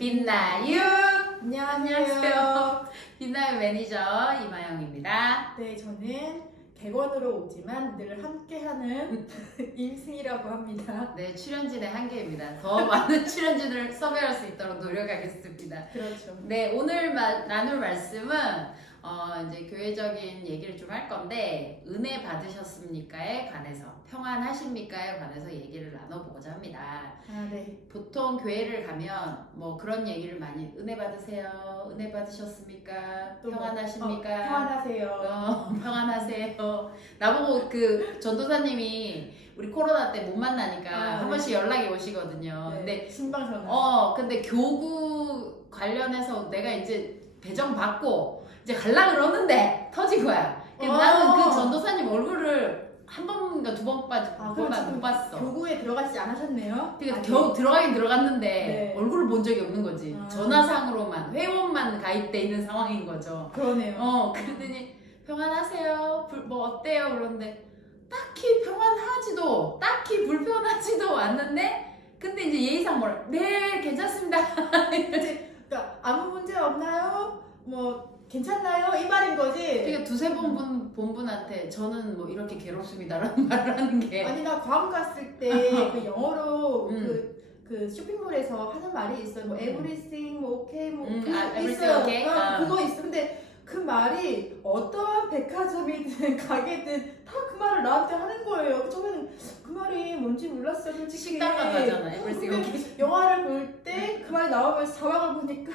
빛나유! 안녕하세요. 빛나유 매니저 이마영입니다. 네, 저는 객원으로 오지만 늘 함께하는 임승이라고 합니다. 네, 출연진의 한계입니다. 더 많은 출연진을 섭외할 수 있도록 노력하겠습니다. 그렇죠. 네, 오늘 나눌 말씀은 이제 교회적인 얘기를 좀 할 건데 은혜 받으셨습니까에 관해서 평안하십니까에 관해서 얘기를 나눠보고자 합니다. 아, 네. 보통 교회를 가면 뭐 그런 얘기를 많이 은혜 받으세요. 은혜 받으셨습니까? 또 뭐, 평안하십니까? 평안하세요. 평안하세요. 나보고 그 전도사님이 우리 코로나 때 못 만나니까 한 네. 번씩 연락이 오시거든요. 네, 근데 신방전화. 근데 교구 관련해서 내가 이제 배정 받고 이제 갈라 그러는데 터진 거야. 근데 나는 그 전도사님 얼굴을 한 번인가 두 번까지 아, 그럼 못 지금 봤어. 교구에 들어가지 않으셨네요? 그러니까 겨우 들어가긴 들어갔는데 네. 얼굴을 본 적이 없는 거지. 아. 전화상으로만 회원만 가입돼 있는 상황인 거죠. 그러네요. 그러더니 평안하세요. 뭐 어때요? 그런데 딱히 평안하지도 딱히 불편하지도 않는데 근데 이제 예의상 뭐라 네 괜찮습니다. 그러니까 아무 문제 없나요? 뭐 괜찮나요? 이 말인 거지. 그러니까 두세 번 본 분한테 저는 뭐 이렇게 괴롭습니다라는 말을 하는 게 아니 나 과학 갔을 때 그 영어로 그 쇼핑몰에서 하는 말이 있어요. 뭐 everything, 뭐 okay, 뭐 everything 있어요. okay? 그거 있어. 근데 그 말이 어떠한 백화점이든 가게든 다 그 말을 나한테 하는 거예요. 처음에는 그 말이 뭔지 몰랐어요. 솔직히. 식당가 가잖아. everything 근데 okay. 영화를 볼 때 그 말이 나오면서 자막을 보니까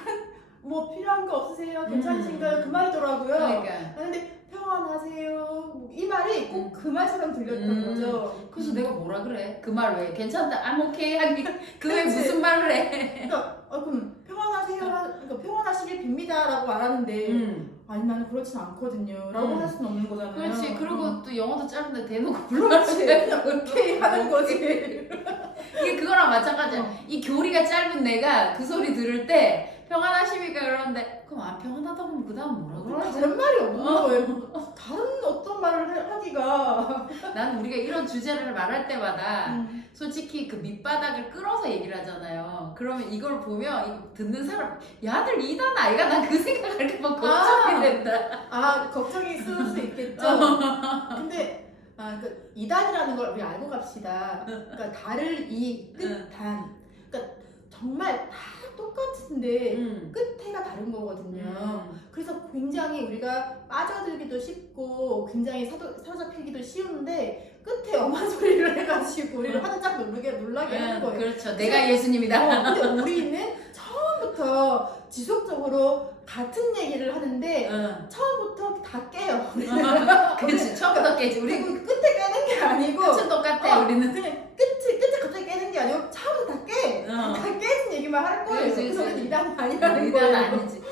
뭐 필요한 거 없으세요? 괜찮으신가요? 그 말이더라고요. 그러니까 근데 평안하세요. 이 말이 꼭 그 말처럼 들렸던 거죠. 그래서 내가 뭐라 그래? 그 말 왜? 괜찮다. I'm okay 하기 그 왜 그치? 무슨 말을 해? 그러니까 그럼 평안하세요. 그러니까 평안하시길 빕니다라고 말하는데 아니 나는 그렇진 않거든요라고 할 수는 없는 거잖아요. 그렇지. 그리고 또 영어도 짧은데 대놓고 그렇지. 불러라. 그냥 오케이 하는 거지. 이게 그거랑 마찬가지야. 이 교리가 짧은 내가 그 소리 들을 때 평안하십니까? 그러는데 그럼 안 평안하다고 하면 그 다음 뭐라 그러지? 다른 말이 없는 거예요. 다른 어떤 말을 하기가. 나는 우리가 이런 주제를 말할 때마다 솔직히 그 밑바닥을 끌어서 얘기를 하잖아요. 그러면 이걸 보면 이거 듣는 사람 야들 이단 아이가 난 그 생각할까 봐 걱정이 된다. 걱정이 있을 수 있겠죠. 근데 그 이단이라는 걸 우리 알고 갑시다. 그러니까 달을 이 끝단. 그러니까 정말 다 똑같은데 끝에가 다른 거거든요. 그래서 굉장히 우리가 빠져들기도 쉽고 굉장히 사로잡히기도 쉬운데 끝에 엄한 소리를 해가지고 우리를 화들짝 놀라게 하는 거예요. 그렇죠. 내가 예수님이다. 근데 우리는 처음부터 지속적으로 같은 얘기를 하는데 처음부터 다 깨요. 그렇지. 처음부터 깨지. 우리 그리고 끝에 깨는 게 아니고 끝은 똑같아. 우리는 그냥 끝에 갑자기 깨는 게 아니고 처음부터 다 깨. 다 깨진 얘기만 할 거예요. 그렇지, 그래서 그렇지. 우리는 이단 아니라는 이단 거예요. 아니지.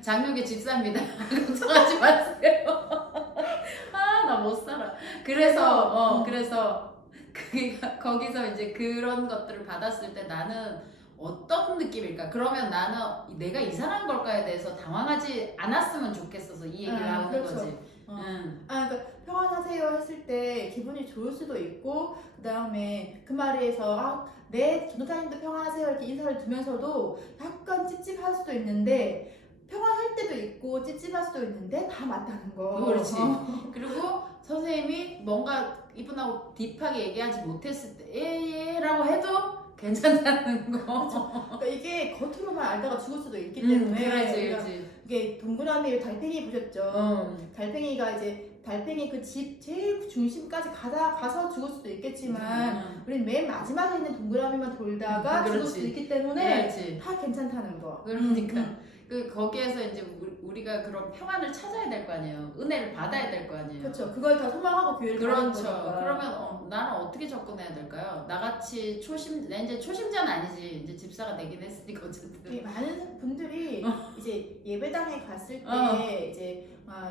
장육의 집사입니다. 걱정하지 마세요. 나 못 살아. 그래서 거기서 이제 그런 것들을 받았을 때 나는 어떤 느낌일까? 그러면 나는 내가 이상한 걸까에 대해서 당황하지 않았으면 좋겠어서 이 얘기를 하는 그렇죠. 거지. 그러니까 평안하세요 했을 때 기분이 좋을 수도 있고 그 다음에 그 말에서 네 전도사님도 평안하세요 이렇게 인사를 두면서도 약간 찝찝할 수도 있는데 평안할 때도 있고 찝찝할 수도 있는데 다 맞다는 거. 그렇지. 그리고 선생님이 뭔가 이분하고 딥하게 얘기하지 못했을 때 예라고 해도 괜찮다는 거. 그러니까 이게 겉으로만 알다가 죽을 수도 있기 때문에 그렇지. 이게 동그라미 달팽이 보셨죠? 달팽이가 이제 달팽이 그 집 제일 중심까지 가서 죽을 수도 있겠지만 우린 맨 마지막에 있는 동그라미만 돌다가 죽을 수도 있기 때문에 그렇지. 다 괜찮다는 거. 그러니까 거기에서 이제 우리가 그런 평안을 찾아야 될 거 아니에요. 은혜를 받아야 될 거 아니에요. 그렇죠. 그걸 다 소망하고 교회를 가는 그렇죠. 거니까. 그러면 나는 어떻게 접근해야 될까요? 나같이 이제 초심자는 아니지. 이제 집사가 되긴 했으니까 어쨌든. 많은 분들이 이제 예배당에 갔을 때 이제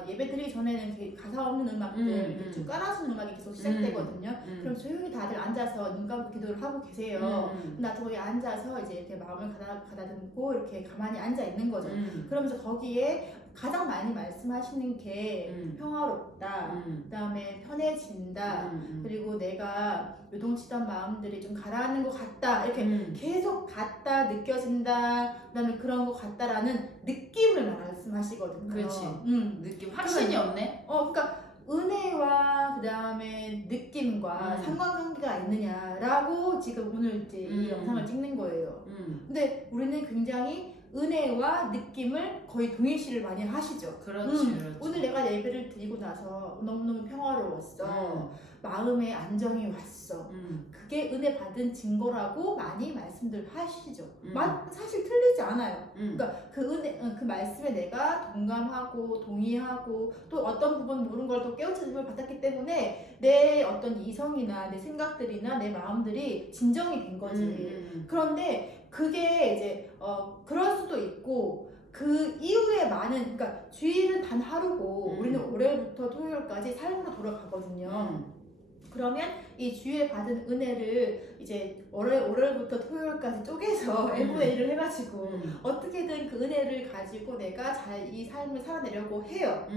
예배 드리기 전에는 이렇게 가사 없는 음악들 이렇게 쭉 깔아주는 음악이 계속 시작되거든요. 그럼 조용히 다들 앉아서 눈 감고 기도를 하고 계세요. 나도 거기 앉아서 이제 이렇게 마음을 가다듬고 이렇게 가만히 앉아 있는 거죠. 그러면서 거기에 가장 많이 말씀하시는 게 평화롭다, 그다음에 편해진다, 그리고 내가 요동치던 마음들이 좀 가라앉는 것 같다 이렇게 계속 같다 느껴진다 그다음에 그런 것 같다라는 느낌을 말씀하시거든요. 그렇지. 느낌 확신이 없네. 그러니까 은혜와 그다음에 느낌과 상관관계가 있느냐라고 지금 오늘 이제 이 영상을 찍는 거예요. 근데 우리는 굉장히 은혜와 느낌을 거의 동일시를 많이 하시죠. 그렇지, 그렇지. 오늘 내가 예배를 드리고 나서 너무너무 평화로웠어. 마음에 안정이 왔어. 그게 은혜 받은 증거라고 많이 말씀들 하시죠. 사실 틀리지 않아요. 그러니까 그 은혜, 그 말씀에 내가 동감하고 동의하고 또 어떤 부분 모르는 걸 또 깨우쳐짐을 받았기 때문에 내 어떤 이성이나 내 생각들이나 내 마음들이 진정이 된 거지. 그런데 그게 이제 그럴 수도 있고 그 이후에 많은 그러니까 주일은 단 하루고 우리는 월요일부터 토요일까지 삶으로 돌아가거든요. 그러면 이 주일에 받은 은혜를 이제 월요일부터 토요일까지 쪼개서 n분의 1을 해가지고 어떻게든 그 은혜를 가지고 내가 잘 이 삶을 살아내려고 해요.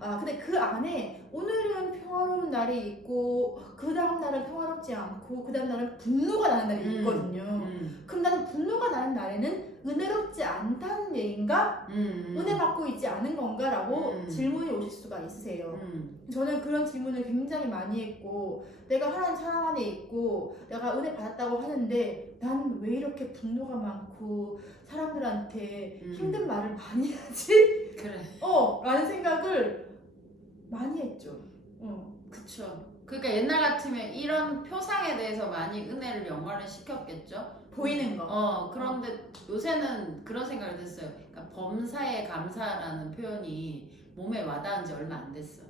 근데 그 안에 오늘은 평화로운 날이 있고 그 다음 날은 평화롭지 않고 그 다음 날은 분노가 나는 날이 있거든요. 그럼 나는 분노가 나는 날에는 은혜롭지 않다는 얘기인가? 은혜 받고 있지 않은 건가? 라고 질문이 오실 수가 있으세요. 저는 그런 질문을 굉장히 많이 했고 내가 하나님 사랑 안에 있고 내가 은혜 받았다고 하는데 나는 왜 이렇게 분노가 많고 사람들한테 힘든 말을 많이 하지? 그래. 라는 생각을 많이 했죠. 그쵸. 그러니까 옛날 같으면 이런 표상에 대해서 많이 은혜를 연관을 시켰겠죠. 보이는 거. 그런데 요새는 그런 생각을 했어요. 그러니까 범사에 감사라는 표현이 몸에 와닿은 지 얼마 안 됐어.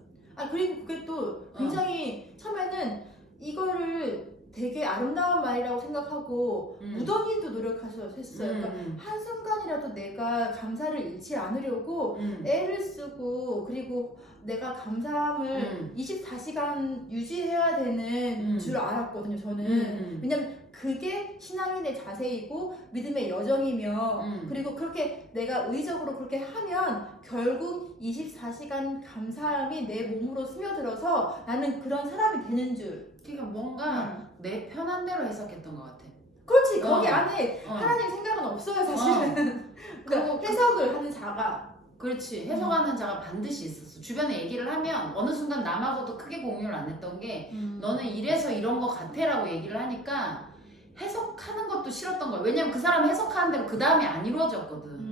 그리고 그게 또 굉장히 처음에는 이거를 되게 아름다운 말이라고 생각하고 무던히도 노력하셨어요. 그러니까 한순간이라도 내가 감사를 잃지 않으려고 애를 쓰고 그리고 내가 감사함을 24시간 유지해야 되는 줄 알았거든요. 저는. 왜냐면 그게 신앙인의 자세이고 믿음의 여정이며 그리고 그렇게 내가 의적으로 그렇게 하면 결국 24시간 감사함이 내 몸으로 스며들어서 나는 그런 사람이 되는 줄. 그러니까 뭔가 내 편한 대로 해석했던 것 같아. 그렇지. 거기 안에 하나님 생각은 없어요 사실은. 그러니까 해석을 하는 자가. 그렇지. 해석하는 자가 반드시 있었어. 주변에 얘기를 하면 어느 순간 남하고도 크게 공유를 안 했던 게 너는 이래서 이런 거 같아 라고 얘기를 하니까 해석하는 것도 싫었던 거야. 왜냐면 그 사람 해석하는 대로 그 다음에 안 이루어졌거든.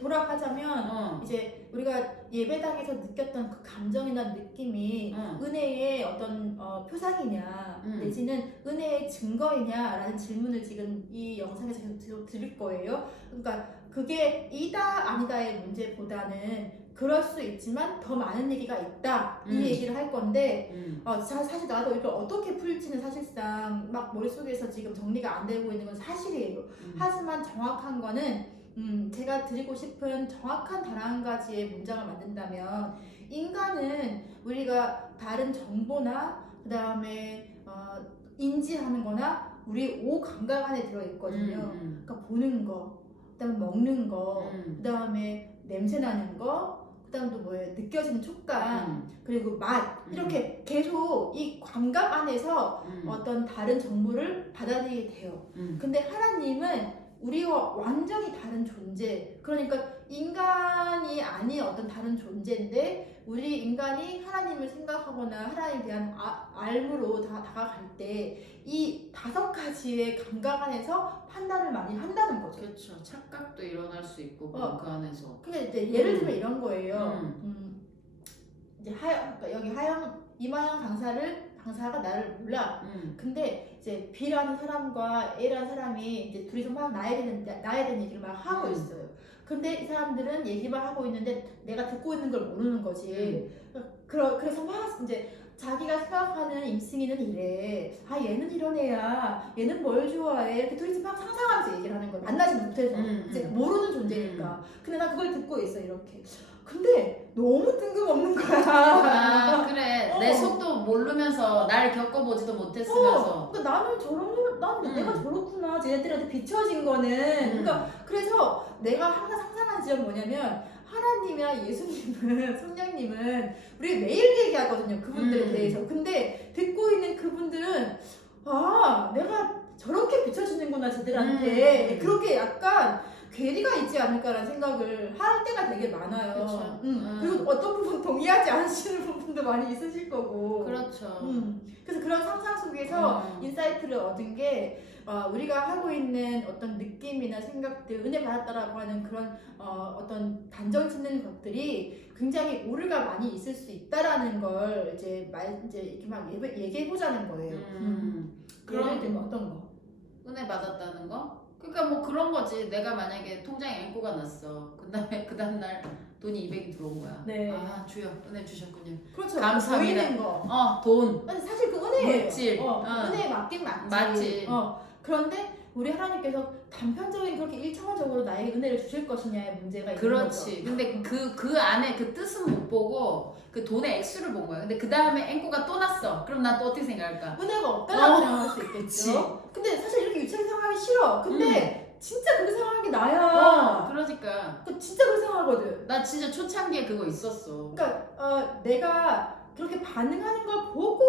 돌아가자면 이제 우리가 예배당에서 느꼈던 그 감정이나 느낌이 은혜의 어떤 표상이냐 내지는 은혜의 증거이냐라는 질문을 지금 이 영상에서 계속 드릴 거예요. 그러니까 그게 이다 아니다의 문제보다는 그럴 수 있지만 더 많은 얘기가 있다 이 얘기를 할 건데 사실 나도 이걸 어떻게 풀지는 사실상 막 머릿속에서 지금 정리가 안 되고 있는 건 사실이에요. 하지만 정확한 거는 제가 드리고 싶은 정확한 단 한 가지의 문장을 만든다면 인간은 우리가 다른 정보나 그 다음에 인지하는 거나 우리 오 감각 안에 들어있거든요. 그러니까 보는 거, 그 다음에 먹는 거, 그 다음에 냄새 나는 거, 그 다음 또 뭐예요? 느껴지는 촉감, 그리고 맛 이렇게 계속 이 감각 안에서 어떤 다른 정보를 받아들이게 돼요. 근데 하나님은 우리와 완전히 다른 존재, 그러니까 인간이 아닌 어떤 다른 존재인데 우리 인간이 하나님을 생각하거나 하나님에 대한 알므로 다가갈 때 이 5가지의 감각 안에서 판단을 많이 한다는 거죠. 그렇죠. 착각도 일어날 수 있고 그 안에서. 근데 이제 예를 들면 이런 거예요. 이제 그러니까 여기 이마영 강사가 나를 몰라. 근데 이제 B라는 사람과 A라는 사람이 이제 둘이서 막 나에 대한 얘기를 막 하고 있어요. 근데 이 사람들은 얘기만 하고 있는데 내가 듣고 있는 걸 모르는 거지. 그래서 막 이제 자기가 생각하는 임승희는 이래. 얘는 이런 애야. 얘는 뭘 좋아해. 이렇게 둘이서 막 상상하면서 얘기를 하는 거야. 만나지 못해서. 이제 모르는 존재니까. 근데 나 그걸 듣고 있어, 이렇게. 근데 너무 뜬금없는 거야. 그래. 내 속도 모르면서 날 겪어보지도 못했으면서. 그러니까 나는 내가 저렇구나. 쟤네들한테 비춰진 거는. 그러니까 그래서 내가 항상 상상하는 지점 뭐냐면 하나님이나 예수님은 성령님은 우리 매일 얘기하거든요. 그분들에 대해서. 근데 듣고 있는 그분들은 내가 저렇게 비춰주는구나 쟤들한테 그렇게 약간 괴리가 있지 않을까라는 생각을 할 때가 되게 많아요. 그렇죠. 그리고 어떤 부분 동의하지 않으시는 부분도 많이 있으실 거고. 그렇죠. 그래서 그런 상상 속에서 인사이트를 얻은 게 우리가 하고 있는 어떤 느낌이나 생각들, 은혜 받았다라고 하는 그런 어떤 단정 짓는 것들이 굉장히 오류가 많이 있을 수 있다라는 걸 이제 이렇게 막 얘기해 보자는 거예요. 예를 들면 어떤 거? 은혜 받았다는 거? 그러니까 뭐 그런 거지. 내가 만약에 통장에 앵꼬가 났어. 그다음에 그 다음날 돈이 200이 들어온 거야. 네. 아 주여 은혜 주셨군요. 그렇죠. 감사합니다. 보이는 거. 돈. 아니, 사실 그 은혜예요. 물질. 은혜에 맞긴 맞지. 맞지. 그런데 우리 하나님께서 단편적인 그렇게 일차원적으로 나에게 은혜를 주실 것이냐의 문제가 있는 그렇지. 거죠. 근데 그 안에 그 뜻은 못 보고 그 돈의 액수를 본 거야. 근데 그 다음에 앵꼬가 또 났어. 그럼 난 또 어떻게 생각할까? 은혜가 없다라고 생각할 수 있겠죠. 근데 사실 이렇게 유치하게 생각하기 싫어. 근데 진짜 그렇게 생각하는 게 나야. 그러니까. 진짜 그렇게 생각하거든. 나 진짜 초창기에 그거 있었어. 그러니까 내가 그렇게 반응하는 걸 보고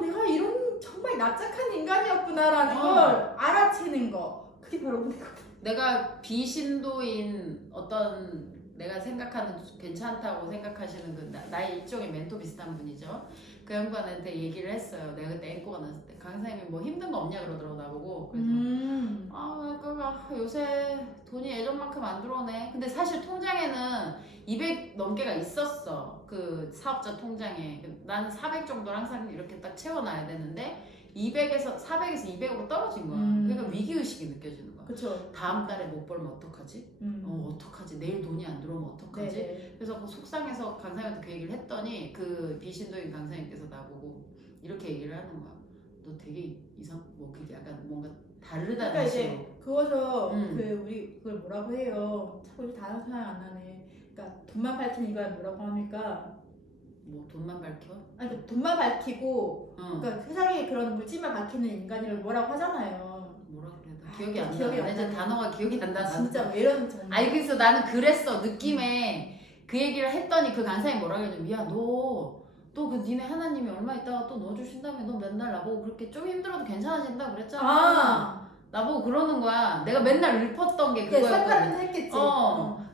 내가 이런 정말 납작한 인간이었구나라는 걸 알아채는 거. 그게 바로 은혜거든. 내가 비신도인 어떤 내가 생각하는 괜찮다고 생각하시는 그 나의 일종의 멘토 비슷한 분이죠. 그 양반한테 얘기를 했어요. 내가 그때 앵꼬가 났을 때 강사님이 뭐 힘든 거 없냐 그러더라고 나보고. 그래서 요새 돈이 예전만큼 안 들어오네. 근데 사실 통장에는 200 넘게가 있었어. 그 사업자 통장에. 나는 400 정도를 항상 이렇게 딱 채워놔야 되는데 400에서 200으로 떨어진 거야. 그러니까 위기의식이 느껴지는 거야. 그쵸. 다음 달에 못 벌면 어떡하지? 어떡하지? 내일 돈이 안 들어오면 어떡하지? 네네. 그래서 그 속상해서 강사님한테 그 얘기를 했더니 그 비신도인 강사님께서 나보고 이렇게 얘기를 하는 거야. 너 되게 그게 약간 뭔가 다르다는 그러니까 식으로. 이제 그거서 우리 그걸 뭐라고 해요? 자꾸 이제 단어 생각 안 나네. 그러니까 돈만 밝힌 인간 뭐라고 합니까? 뭐 돈만 밝혀? 아니 돈만 밝히고 그러니까 세상에 그런 물질만 밝히는 인간이라고 뭐라고 하잖아요. 뭐라 그래? 기억이 안 기억이 나. 안 이제 나네. 단어가 기억이 안 나. 진짜 왜 이러는지 정말. 아니 그래서 나는 그랬어. 느낌에 그 얘기를 했더니 그 강사님 뭐라 그러냐면 야 너 그 니네 하나님이 얼마 있다가 또 넣어주신다며 너 맨날 나보고 그렇게 좀 힘들어도 괜찮아진다 그랬잖아. 나보고 그러는 거야. 내가 맨날 읊었던 게 그거였거든. 살살은 했겠지.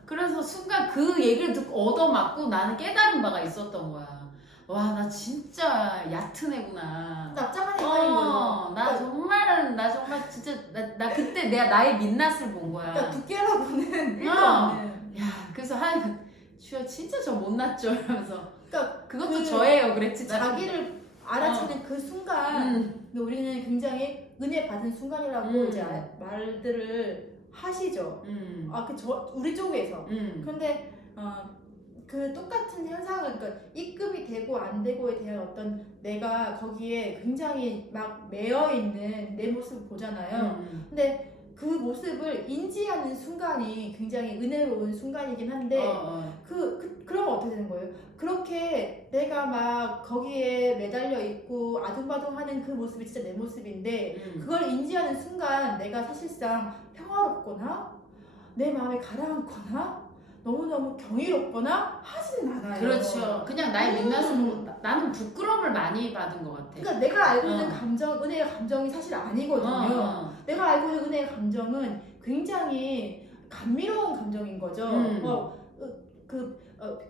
그래서 순간 그 얘기를 듣고 얻어맞고 나는 깨달은 바가 있었던 거야. 와 나 진짜 얕은 애구나. 납작한 인간인 거죠. 나 정말 진짜 나 그때 내가 나의 민낯을 본 거야. 그러니까 두께라고는 일도 어. 없는. 야 그래서 하나님 주여 진짜 저 못났죠 이러면서. 그러니까 그것도 저예요 그랬지. 자기를 알아채는 그 순간 우리는 굉장히 은혜 받은 순간이라고 이제 말들을 하시죠. 우리 쪽에서. 그런데 그 똑같은 현상은 그러니까 입금이 되고 안 되고에 대한 어떤 내가 거기에 굉장히 막 매여 있는 내 모습을 보잖아요. 근데 그 모습을 인지하는 순간이 굉장히 은혜로운 순간이긴 한데 그러면 어떻게 되는 거예요? 그렇게 내가 막 거기에 매달려 있고 아둥바둥하는 그 모습이 진짜 내 모습인데 그걸 인지하는 순간 내가 사실상 평화롭거나 내 마음에 가라앉거나 너무너무 경이롭거나 하지는 않아요. 그렇죠. 그냥 나의 민낯은 나는 부끄러움을 많이 받은 것 같아. 그러니까 내가 알고 있는 감정, 은혜의 감정이 사실 아니거든요. 내가 알고 있는 은혜의 감정은 굉장히 감미로운 감정인 거죠.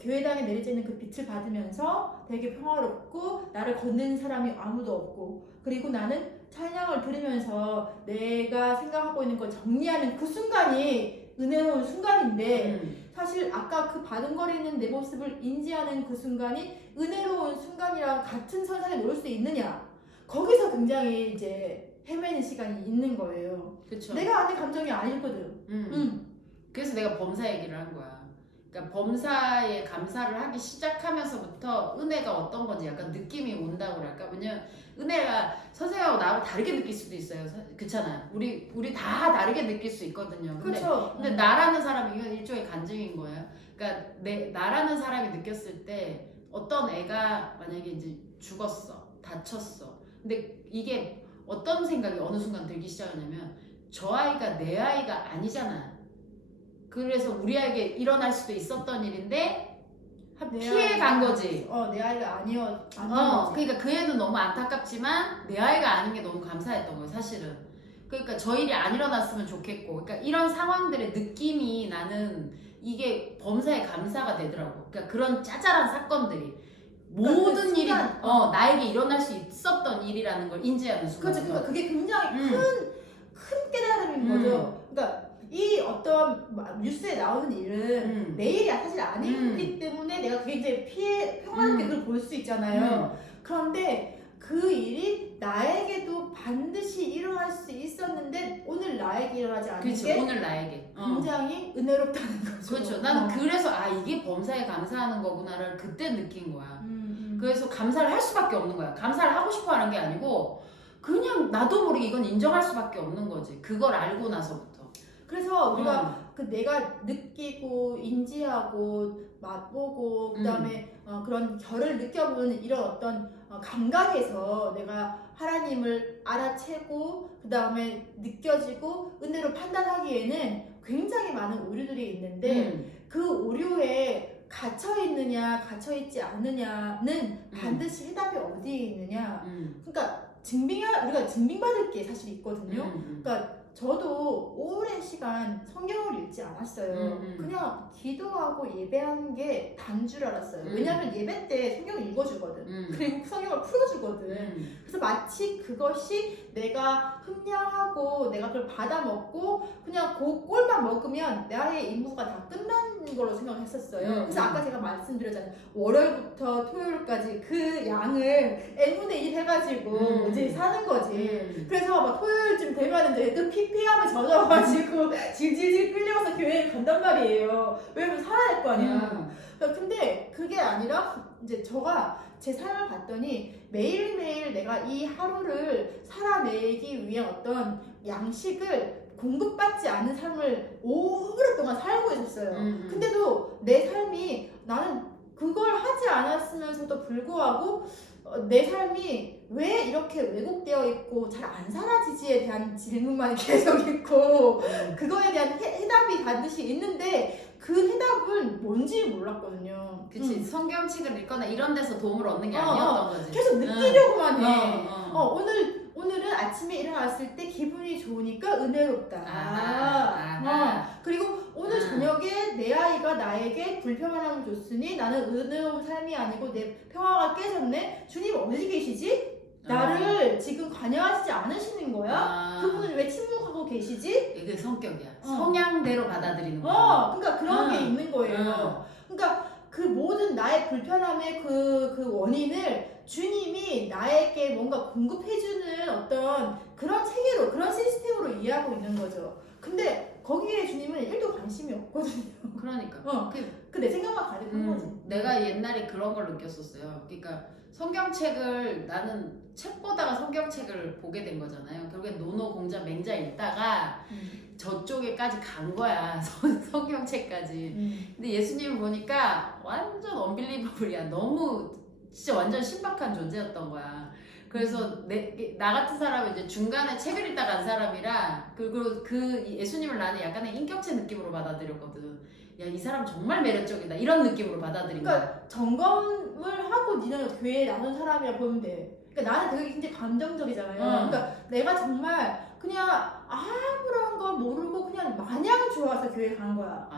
교회당에 내리쬐는 그 빛을 받으면서 되게 평화롭고 나를 건드는 사람이 아무도 없고 그리고 나는 찬양을 들으면서 내가 생각하고 있는 걸 정리하는 그 순간이 은혜로운 순간인데 사실 아까 그 바둥거리는 내 모습을 인지하는 그 순간이 은혜로운 순간이랑 같은 선상에 놓을 수 있느냐 거기서 굉장히 이제 헤매는 시간이 있는 거예요. 그쵸. 내가 아는 감정이 아니거든. 그래서 내가 범사 얘기를 한 거야. 그러니까 범사에 감사를 하기 시작하면서부터 은혜가 어떤 건지 약간 느낌이 온다고 그럴까. 왜냐면 은혜가 선생님하고 나하고 다르게 느낄 수도 있어요. 그렇잖아. 우리 다 다르게 느낄 수 있거든요. 근데 나라는 사람이 이건 일종의 간증인 거예요. 그러니까 나라는 사람이 느꼈을 때 어떤 애가 만약에 이제 죽었어, 다쳤어. 근데 이게 어떤 생각이 어느 순간 들기 시작하냐면 저 아이가 내 아이가 아니잖아. 그래서 우리 아이에게 일어날 수도 있었던 일인데 피해 간 거지. 내 아이가 아니었 거지. 그러니까 그 애는 너무 안타깝지만 내 아이가 아닌 게 너무 감사했던 거예요, 사실은. 그러니까 저 일이 안 일어났으면 좋겠고, 그러니까 이런 상황들의 느낌이 나는 이게 범사에 감사가 되더라고. 그러니까 그런 짜잘한 사건들이 모든 일이 나에게 일어날 수 있었던 일이라는 걸 인지하는 순간. 그렇죠. 그러니까 그게 굉장히 큰 깨달음인 거죠. 그러니까 이 어떤 뉴스에 나오는 일은 내 일이 사실 아니기 때문에 내가 그게 이제 평화롭게 그걸 볼 수 있잖아요. 그런데 그 일이 나에게도 반드시 일어날 수 있었는데 오늘 나에게 일어나지 않은 그렇죠. 게 오늘 나에게 굉장히 은혜롭다는 거죠. 그렇죠. 나는 그래서 이게 범사에 감사하는 거구나를 그때 느낀 거야. 그래서 감사를 할 수밖에 없는 거야. 감사를 하고 싶어 하는 게 아니고 그냥 나도 모르게 이건 인정할 수밖에 없는 거지. 그걸 알고 나서부터. 그래서 우리가 내가 느끼고 인지하고 맛보고 그다음에 그런 결을 느껴보는 이런 어떤 감각에서 내가 하나님을 알아채고 그다음에 느껴지고 은혜로 판단하기에는 굉장히 많은 오류들이 있는데 그 오류에 갇혀있느냐 갇혀있지 않느냐는 반드시 해답이 어디에 있느냐. 그러니까 우리가 증빙받을 게 사실 있거든요. 그러니까 저도 오랜 시간 성경을 읽지 않았어요. 그냥 기도하고 예배하는 게 단 줄 알았어요. 왜냐하면 예배 때 성경을 읽어주거든. 그리고 성경을 풀어주거든. 그래서 마치 그것이 내가 흠량하고 내가 그걸 받아먹고 그냥 그 꼴만 먹으면 나의 임무가 다 끝난 걸로 생각했었어요. 그래서 아까 제가 말씀드렸잖아요. 월요일부터 토요일까지 그 양을 n분의 1 해가지고 이제 사는 거지. 그래서 막 토요일쯤 되면 이제 또 피폐함에 젖어가지고 질질질 끌려가서 교회에 간단 말이에요. 왜냐면 살아야 될 거 아니야. 근데 그게 아니라 이제 제가 제 삶을 봤더니 매일매일 내가 이 하루를 살아내기 위한 어떤 양식을 공급받지 않는 삶을 오랫동안 살고 있었어요. 근데도 내 삶이 나는 그걸 하지 않았으면서도 불구하고 내 삶이 왜 이렇게 왜곡되어 있고 잘 안 사라지지에 대한 질문만 계속 있고 그거에 대한 해답이 반드시 있는데 그 해답은 뭔지 몰랐거든요. 그치. 성경책을 읽거나 이런 데서 도움을 얻는 게 아니었던 거지. 계속 느끼려고만 해. 오늘은 아침에 일어났을 때 기분이 좋으니까 은혜롭다. 그리고 오늘 저녁에 내 아이가 나에게 불평함을 줬으니 나는 은혜로운 삶이 아니고 내 평화가 깨졌네. 주님 어디 계시지? 나를 지금 관여하시지 않으시는 거야? 그분은 왜 침묵하고 계시지? 이게 성격이야. 성향대로 받아들이는 거야. 그러니까 그런 게 있는 거예요. 그러니까 그 모든 나의 불편함의 그 원인을 주님이 나에게 뭔가 공급해주는 어떤 그런 체계로, 그런 시스템으로 이해하고 있는 거죠. 근데 거기에 주님은 1도 관심이 없거든요. 그러니까. 내 생각만 가지고 한 거지. 내가 옛날에 그런 걸 느꼈었어요. 그러니까 성경책을 나는 책 보다가 성경책을 보게 된 거잖아요. 결국엔 노노 공자 맹자 읽다가 저쪽에까지 간 거야. 성경책까지. 근데 예수님을 보니까 완전 언빌리버블이야. 너무 진짜 완전 신박한 존재였던 거야. 그래서 나 같은 사람은 이제 중간에 책을 읽다 간 사람이라 그리고 그 예수님을 나는 약간의 인격체 느낌으로 받아들였거든. 야, 이 사람 정말 매력적이다. 이런 느낌으로 받아들인 거야. 그러니까 점검을 하고 니는 교회에 나눈 사람이라 보면 돼. 그러니까 나는 되게 굉장히 감정적이잖아요. 그러니까 내가 정말 그냥 아무런 걸 모르고 그냥 마냥 좋아서 교회 간 거야.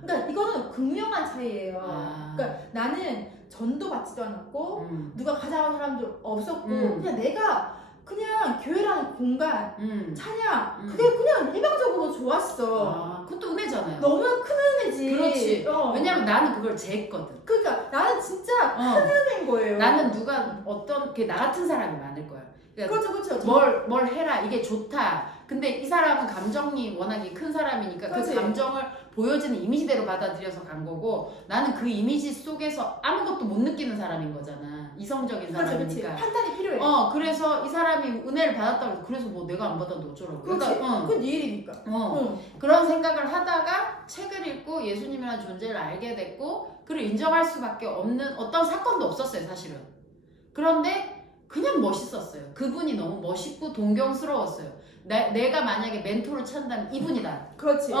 그러니까 이거는 극명한 차이예요. 그러니까 나는 전도 받지도 않았고 누가 가자는 사람도 없었고 그냥 내가 그냥 교회라는 공간, 찬양 그게 그냥 일방적으로 좋았어. 그것도 은혜잖아요. 너무 큰 은혜지. 그렇지. 왜냐면 나는 그걸 제했거든. 그러니까 나는 진짜 큰 은혜인 거예요. 나는 누가 나 같은 사람이 많을 거야. 그러니까 그렇죠. 뭘 해라 이게 좋다. 근데 이 사람은 감정이 워낙에 큰 사람이니까 그렇지. 그 감정을 보여지는 이미지대로 받아들여서 간 거고 나는 그 이미지 속에서 아무것도 못 느끼는 사람인 거잖아. 이성적인 사람이니까. 그렇지. 판단이 필요해. 그래서 이 사람이 은혜를 받았다고 해서 그래서 뭐 내가 안 받아도 어쩌라고. 그렇지. 그건 네 일이니까. 그런 생각을 하다가 책을 읽고 예수님이라는 존재를 알게 됐고 그를 인정할 수밖에 없는 어떤 사건도 없었어요, 사실은. 그런데 그냥 멋있었어요. 그분이 너무 멋있고 동경스러웠어요. 내가 만약에 멘토를 찾는다면 이분이다. 그렇지.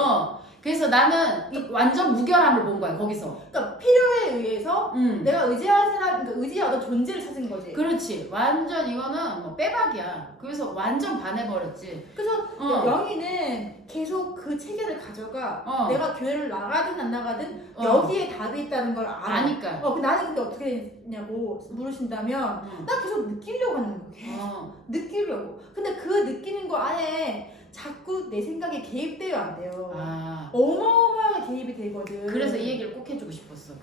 그래서 나는 완전 무결함을 본 거야 거기서. 그러니까 필요에 의해서 응. 내가 의지할 사람, 그러니까 의지하던 존재를 찾은 거지. 그렇지. 완전 이거는 뭐 빼박이야. 그래서 완전 반해버렸지. 그래서 어. 영희는 계속 그 체계를 가져가. 어. 내가 교회를 나가든 안 나가든 어. 여기에 답이 있다는 걸 알아. 아니까. 나는 근데 어떻게 했냐고 물으신다면 응. 나 계속 느끼려고 하는 거야. 느끼려고. 근데 그 느끼는 거 안에 자꾸 내 생각이 개입되어 안 돼요. 아. 어마어마하게 개입이 되거든. 그래서 이 얘기를 꼭 해주고 싶었어.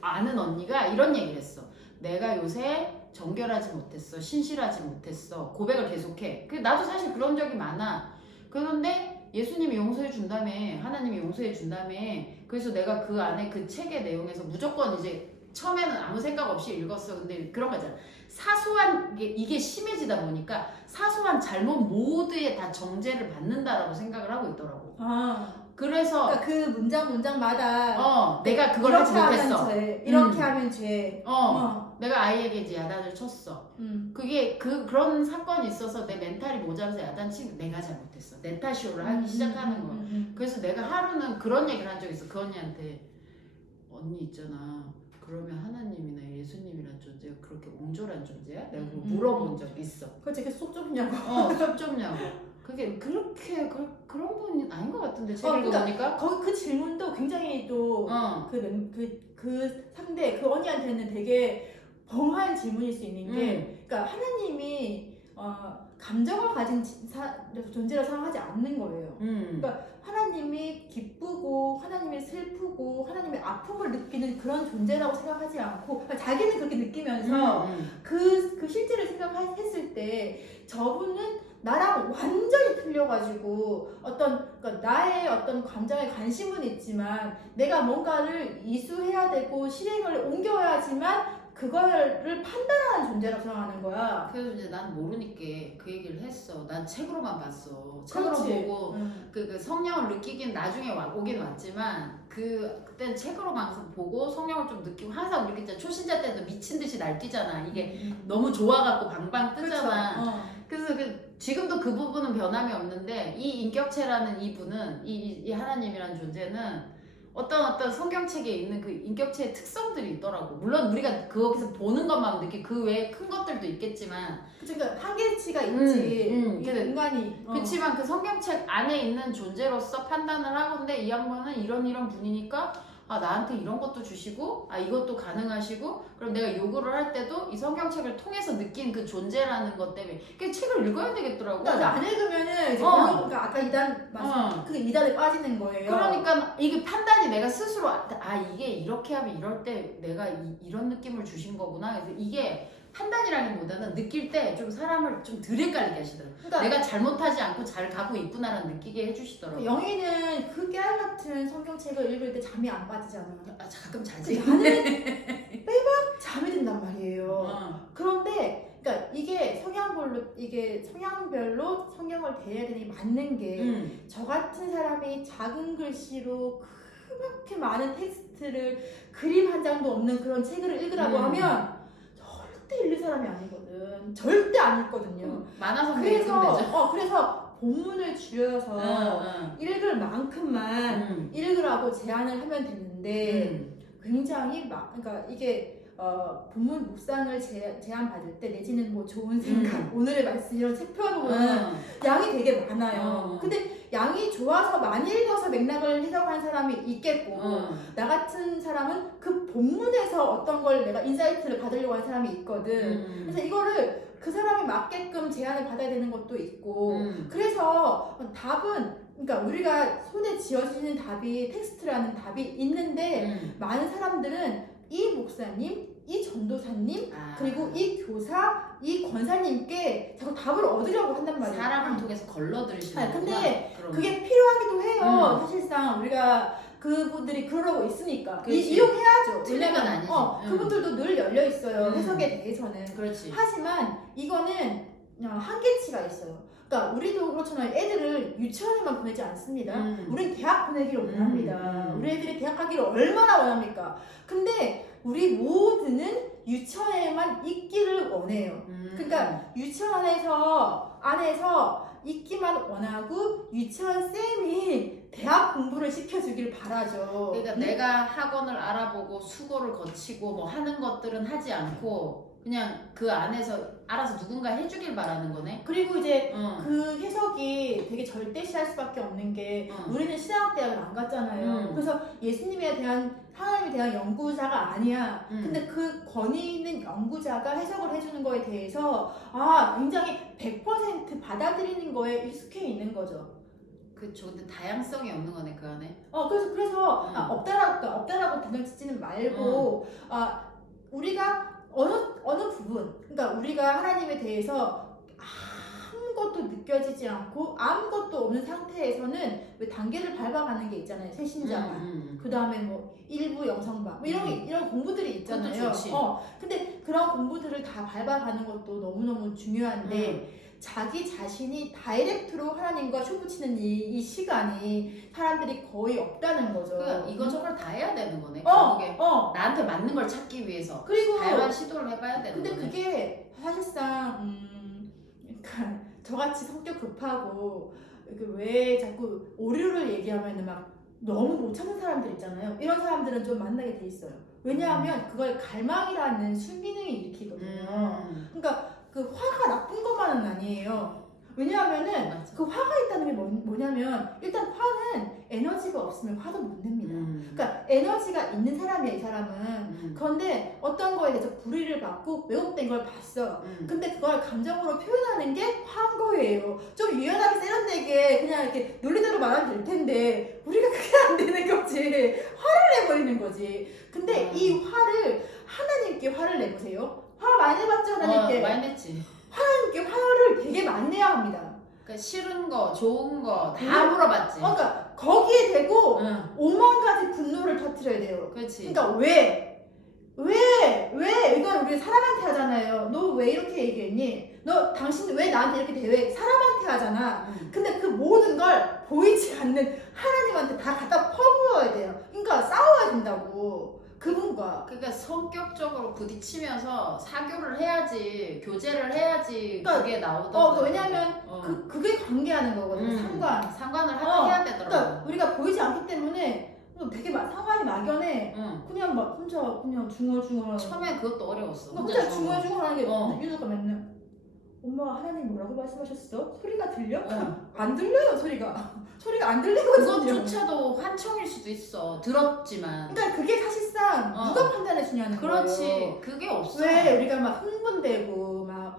아는 언니가 이런 얘기를 했어. 내가 요새 정결하지 못했어. 신실하지 못했어. 고백을 계속해. 나도 사실 그런 적이 많아. 그런데 예수님이 용서해 준다며. 하나님이 용서해 준다며. 그래서 내가 그 안에 그 책의 내용에서 무조건 이제 처음에는 아무 생각 없이 읽었어. 근데 그런 거 있잖아. 사소한 이게 심해지다 보니까 사소한 잘못 모두에 다 정죄를 받는다라고 생각을 하고 있더라고. 그래서 그러니까 그 문장마다 내가 그걸 하지 못했어. 이렇게 하면 죄. 내가 아이에게 이제 야단을 쳤어. 그게 그런 사건이 있어서 내 멘탈이 모자라서 야단친 내가 잘못했어. 내 탓이오를 하기 시작하는 거야. 그래서 내가 하루는 그런 얘기를 한 적이 있어. 그 언니한테 언니 있잖아. 그러면 하나님이나 예수님이란 존재가 그렇게 옹졸한 존재야? 내가 그거 물어본 적 있어. 그치, 속 좁냐고. 속 좁냐고. 그게 그렇게 그런 분이 아닌 것 같은데 책 그러니까 읽어보니까. 거기 그 질문도 굉장히 또 그 상대 그 언니한테는 되게 벙한 질문일 수 있는 게, 그러니까 하나님이 감정을 가진 존재라 생각하지 않는 거예요. 그러니까 하나님이 기쁘고 하나님이 슬프고 하나님의 아픔을 느끼는 그런 존재라고 생각하지 않고, 그러니까 자기는 그렇게 느끼면서 그 실제를 생각했을 때 저분은 나랑 완전히 틀려가지고 그러니까 나의 어떤 감정에 관심은 있지만 내가 뭔가를 이수해야 되고 실행을 옮겨야지만 그거를 판단하는 존재라고 생각하는 거야. 그래서 이제 난 모르니까 그 얘기를 했어. 난 책으로만 봤어. 책으로 그렇지. 보고 그 성령을 느끼긴 나중에 오긴 왔지만 그때는 책으로만 보고 성령을 좀 느끼고, 항상 우리 진짜 초신자 때도 미친 듯이 날뛰잖아. 이게 너무 좋아갖고 방방 뜨잖아. 그래서 지금도 그 부분은 변함이 없는데, 이 인격체라는 이 분은 이 하나님이라는 존재는 어떤 성경책에 있는 그 인격체의 특성들이 있더라고. 물론 우리가 거기서 보는 것만 느끼, 그 외에 큰 것들도 있겠지만. 그러니까 한계치가 있지. 인간이. 그렇지만 그 성경책 안에 있는 존재로서 판단을 하건데, 이 양반은 이런 분이니까 나한테 이런 것도 주시고 이것도 가능하시고, 그럼 내가 요구를 할 때도 이 성경책을 통해서 느낀 그 존재라는 것 때문에 그 책을 읽어야 되겠더라고. 그러니까 안 읽으면은 이제 그러니까 아까 2단 그게 2단에 빠지는 거예요. 그러니까 이게 판단이 내가 스스로 이게 이렇게 하면 이럴 때 내가 이런 느낌을 주신 거구나. 그래서 이게 판단이라기보다는 느낄 때 좀 사람을 좀 덜 헷갈리게 하시더라고요. 그러니까 내가 잘못하지 않고 잘 가고 있구나라는 느끼게 해주시더라고요. 영희는 그 깨알 같은 성경책을 읽을 때 잠이 안 빠지잖아. 가끔 자지. 나는 빼박 잠이 든단 말이에요. 그런데 그러니까 이게 성향별로 성경을 대해야 되는 게 맞는 게, 저 같은 사람이 작은 글씨로 그렇게 많은 텍스트를 그림 한 장도 없는 그런 책을 읽으라고 하면 절대 읽을 사람이 아니거든. 절대 안 읽거든요. 많아서 그래서 그래서 본문을 줄여서 읽을 만큼만 읽으라고 제안을 하면 되는데, 굉장히 그러니까 이게 본문 묵상을 제안 받을 때, 내지는 뭐 좋은 생각, 오늘의 말씀 이런 책 펴보면 양이 되게 많아요. 근데 양이 좋아서 많이 읽어서 맥락을 해석하는 사람이 있겠고, 나 같은 사람은 그 본문에서 어떤 걸 내가 인사이트를 받으려고 하는 사람이 있거든. 그래서 이거를 그 사람에 맞게끔 제안을 받아야 되는 것도 있고, 그래서 답은, 그러니까 우리가 손에 쥐어지는 답이 텍스트라는 답이 있는데, 많은 사람들은 이 목사님, 이 전도사님, 그리고 이 교사, 이 권사님께 자꾸 답을 얻으려고 한단 말이에요. 사람을 통해서 걸러들이시는 거구나. 근데 그게 필요하기도 해요. 사실상 우리가 그분들이 그러고 있으니까 이용해야죠. 틀린 건 아니지. 그분들도 늘 열려 있어요. 해석에 대해서는. 그렇지. 하지만 이거는 한계치가 있어요. 그러니까 우리도 그렇잖아요. 애들을 유치원에만 보내지 않습니다. 우린 대학 보내기를 원합니다. 우리 애들이 대학 가기를 얼마나 원합니까? 근데 우리 모두는 유치원에만 있기를 원해요. 그러니까 유치원 안에서 있기만 원하고, 유치원 쌤이 대학 공부를 바라죠. 그러니까 내가 학원을 알아보고 수고를 거치고 뭐 하는 것들은 하지 않고 그냥 그 안에서 알아서 누군가 해주길 바라는 거네. 그리고 이제 어. 그 해석이 되게 절대시할 수밖에 없는 게 어. 우리는 신학대학을 안 갔잖아요. 그래서 예수님에 대한 하나님에 대한 연구자가 아니야. 근데 그 권위 있는 연구자가 해석을 해주는 거에 대해서 굉장히 100% 받아들이는 거에 익숙해 있는 거죠. 그쵸. 근데 다양성이 없는 거네 그 안에. 그래서 없다라고 단정짓지는 말고 우리가 어느 부분, 그러니까 우리가 하나님에 대해서 아무것도 느껴지지 않고 아무것도 없는 상태에서는 왜 단계를 밟아가는 게 있잖아요. 새신자가. 그 다음에 뭐 일부 영성박 뭐 이런 공부들이 있잖아요. 그것도 좋지. 근데 그런 공부들을 다 밟아가는 것도 너무너무 중요한데 자기 자신이 다이렉트로 하나님과 쇼부치는 이 시간이 사람들이 거의 없다는 거죠. 그러니까 이거저걸 다 해야 되는 거네. 결국에 나한테 맞는 걸 찾기 위해서 그리고 다양한 시도를 해봐야 되는 근데 거네. 그게 사실상 그러니까 저같이 성격 급하고 왜 자꾸 오류를 얘기하면 막 너무 못 참는 사람들 있잖아요. 이런 사람들은 좀 만나게 돼 있어요. 왜냐하면 그걸 갈망이라는 순기능이 일으키거든요. 그러니까 그 화가 나쁜 것만은 아니에요. 왜냐하면은 맞아. 그 화가 있다는 게 뭐냐면 일단 화는 에너지가 없으면 화도 못 냅니다. 그러니까 에너지가 있는 사람이야 이 사람은. 그런데 어떤 거에 대해서 불의를 받고 왜곡된 걸 봤어. 근데 그걸 감정으로 표현하는 게 화인 거예요. 좀 유연하게 세련되게 그냥 이렇게 논리대로 말하면 될 텐데 우리가 그게 안 되는 거지. 화를 내버리는 거지. 근데 이 화를 하나님께 화를 내보세요. 화 많이 내봤죠 하나님께. 많이 냈지. 하나님께 화를 되게 많이 내야 합니다. 그러니까 싫은 거, 좋은 거 다 물어봤지. 그러니까 거기에 대고 오만 가지 분노를 터뜨려야 돼요. 그렇지. 그러니까 왜 이걸 우리 사람한테 하잖아요. 너 왜 이렇게 얘기했니? 당신 왜 나한테 이렇게 대해? 사람한테 하잖아. 근데 그 모든 걸 보이지 않는 하나님한테 다 갖다 퍼부어야 돼요. 그러니까 싸워야 된다고. 그분과. 그러니까 성격적으로 부딪히면서 사교를 해야지, 교제를 해야지 그러니까, 그게 나오더라고. 왜냐면 그게 관계하는 거거든요. 상관을 해야 되더라고. 그러니까 우리가 보이지 않기 때문에 되게 상관이 막연해. 그냥 막 혼자 그냥 중얼중얼. 처음에 그것도 어려웠어. 혼자 중얼중얼 하는 게 유주가 맨날 엄마 하나님 뭐라고 말씀하셨어? 소리가 들려? 안 들려요 소리가. 소리가 안 들리거든요. 그것조차도 환청일 수도 있어. 들었지만. 그러니까 그게 사실상 누가 판단해 주냐는 거예요. 그렇지. 그게 없어. 왜 우리가 막 흥분되고 막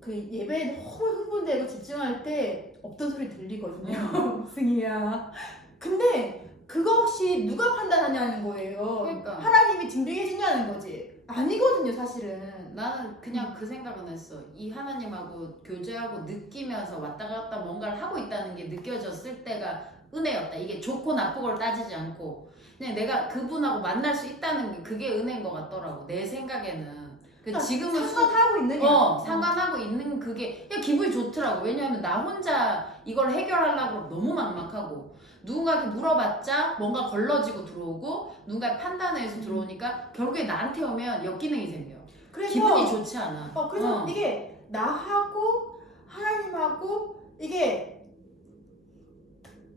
그 예배에 너무 흥분되고 집중할 때 없던 소리 들리거든요. 승희야. 근데 그것이 누가 판단하냐는 거예요. 그러니까. 하나님이 증빙해 주냐는 거지. 아니거든요 사실은. 나는 그냥 그 생각은 했어. 이 하나님하고 교제하고 느끼면서 왔다 갔다 뭔가를 하고 있다는 게 느껴졌을 때가 은혜였다. 이게 좋고 나쁘고를 따지지 않고 그냥 내가 그분하고 만날 수 있다는 게 그게 은혜인 것 같더라고. 내 생각에는. 그러니까 지금은 상관하고 있는 게 상관하고 있는 그게 그냥 기분이 좋더라고. 왜냐하면 나 혼자 이걸 해결하려고 너무 막막하고 누군가한테 물어봤자 뭔가 걸러지고 들어오고 누군가 판단해서 들어오니까 결국에 나한테 오면 역기능이 생겨. 그래서 기분이 좋지 않아. 그래서 이게 나하고 하나님하고 이게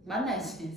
만나야지.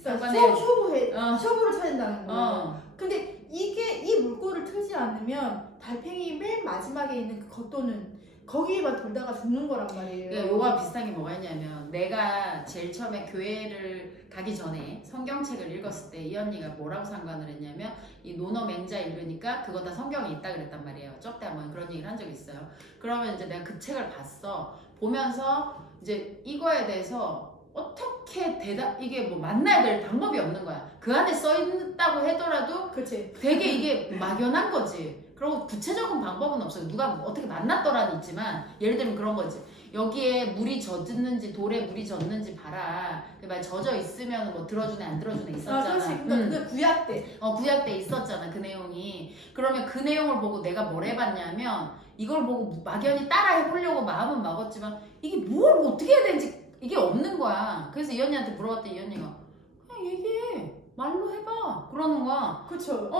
쇼부를 쳐야 된다는 거예요. 근데 이 물꼬를 틀지 않으면 달팽이 맨 마지막에 있는 그 겉도는 거기에만 돌다가 죽는 거란 말이에요. 그러니까 요거와 비슷한 게 뭐가 있냐면 내가 제일 처음에 교회를 가기 전에 성경책을 읽었을 때 이 언니가 뭐라고 상관을 했냐면 이 논어 맹자 읽으니까 그거 다 성경에 있다 그랬단 말이에요. 저때 한번 그런 얘기를 한 적이 있어요. 그러면 이제 내가 그 책을 봤어. 보면서 이제 이거에 대해서 어떻게 이게 뭐 만나야 될 방법이 없는 거야. 그 안에 써 있다고 하더라도 그치. 되게 이게 막연한 거지. 그리고 구체적인 방법은 없어요. 누가 어떻게 만났더라는 있지만 예를 들면 그런 거지. 여기에 물이 젖었는지 돌에 물이 젖는지 봐라. 막 젖어 있으면 뭐 들어주네 안 들어주네 있었잖아. 그렇지. 그러니까 구약 때. 구약 때 있었잖아 그 내용이. 그러면 그 내용을 보고 내가 뭘 해봤냐면 이걸 보고 막연히 따라 해보려고 마음은 먹었지만 이게 뭘 어떻게 해야 되는지 이게 없는 거야. 그래서 이 언니한테 물어봤더니 이 언니가 그냥 얘기해. 말로 해봐. 그러는 거야. 그쵸.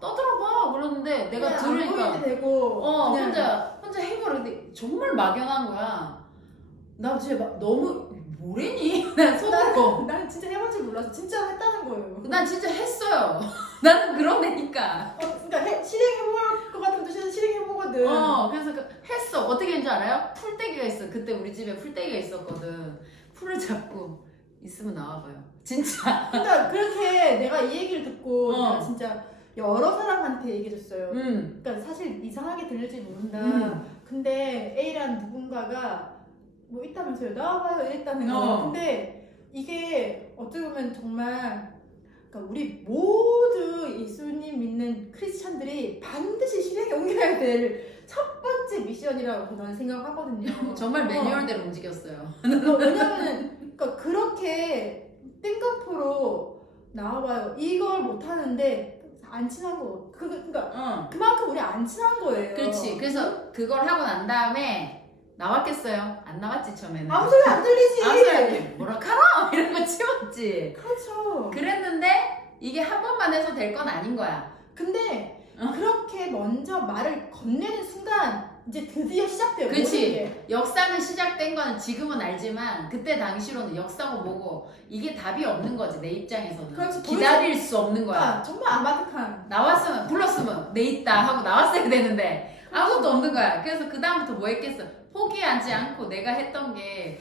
떠들어봐. 그러는데 내가 들으니까 되고 혼자 해보라. 근데 정말 막연한 거야. 나 진짜 너무 뭐래니? 난 속으로. 난 진짜 해볼 줄 몰라서 진짜 했다는 거예요. 난 진짜 했어요. 나는 그런 애니까. 그러니까 실행해볼 것 같은 뜻에서 실행해보거든. 그래서 했어. 어떻게 했는 줄 알아요? 풀떼기가 있어. 그때 우리 집에 풀떼기가 있었거든. 풀을 잡고 있으면 나와봐요. 진짜. 그러니까 그렇게 내가 이 얘기를 듣고 어. 내가 진짜 여러 사람한테 얘기해줬어요. 그러니까 사실 이상하게 들릴지 모른다. 근데 A라는 누군가가 뭐 있다면서요. 나와봐요 이랬다는 거. 근데 이게 어떻게 보면 정말 그러니까 우리 모두 예수님 믿는 크리스찬들이 반드시 실행에 옮겨야 될 첫 번째 미션이라고 저는 생각하거든요. 정말 매뉴얼대로 움직였어요. 왜냐면은 그러니까 그렇게 뜬금포로 나와봐요. 이걸 못하는데 안 친한 거. 그러니까 그만큼 우리 안 친한 거예요. 그렇지. 그래서 그걸 하고 난 다음에 나왔겠어요? 안 나왔지 처음에는. 아무 소리 안 들리지. 아무 소리 안 들려. 뭐라 카노? 이런 거 치웠지. 그렇죠. 그랬는데 이게 한 번만 해서 될 건 아닌 거야. 근데 그렇게 먼저 말을 건네는 순간 이제 드디어 시작돼요. 그치. 모든 게. 역사는 시작된 거는 지금은 알지만 그때 당시로는 역사고 뭐고 이게 답이 없는 거지 내 입장에서는. 그렇지. 기다릴 수 없는 거야. 그러니까 정말 아마득한. 나왔으면 불렀으면 내 있다 하고 나왔어야 되는데 아무것도 없는 거야. 그래서 그 다음부터 뭐 했겠어. 포기하지 않고 내가 했던 게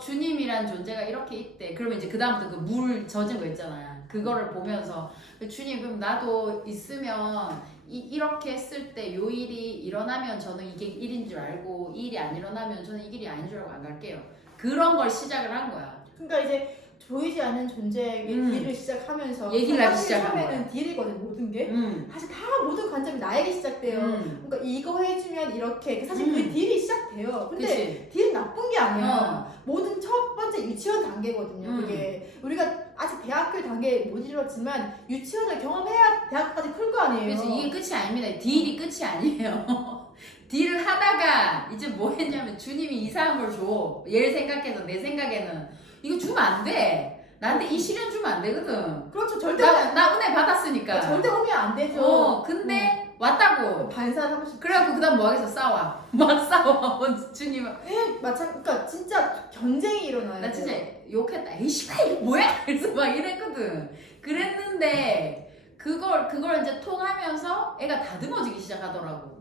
주님이란 존재가 이렇게 있대. 그러면 이제 그 다음부터 그 물 젖은 거 있잖아. 그거를 보면서 주님 그럼 나도 있으면 이렇게 했을 때 요 일이 일어나면 저는 이게 일인 줄 알고 이 일이 안 일어나면 저는 이 일이 아닌 줄 알고 안 갈게요. 그런 걸 시작을 한 거야. 그러니까 이제 보이지 않는 존재에게 딜을 시작하면서 얘기를 하기 시작한 거야. 처음에는 딜이거든 모든 게. 응. 사실 다 모든 관점이 나에게 시작돼요. 그러니까 이거 해주면 이렇게 사실 그 딜이 시작돼요. 근데 그치. 딜은 나쁜 게 아니야. 모든 첫 번째 유치원 단계거든요. 그게 우리가 아직 대학교 단계에 못 이뤘지만 유치원을 경험해야 대학까지 클 거 아니에요. 그래서 이게 끝이 아닙니다. 딜이 끝이 아니에요. 딜을 하다가 이제 뭐 했냐면 주님이 이상한 걸 줘. 얘를 생각해서 내 생각에는 이거 주면 안 돼. 나한테 이 시련 주면 안 되거든. 그렇죠. 절대 나 은혜 받았으니까. 절대 오면 안 되죠. 근데 왔다고. 반사 하고 그래갖고 그다음 뭐 하겠어? 싸워. 막 싸워. 주님은. 그러니까 진짜 경쟁이 일어나요. 나 진짜 욕했다. 에이 씨발 이거 뭐야? 그래서 막 이랬거든. 그랬는데 그걸 이제 통하면서 애가 다듬어지기 시작하더라고.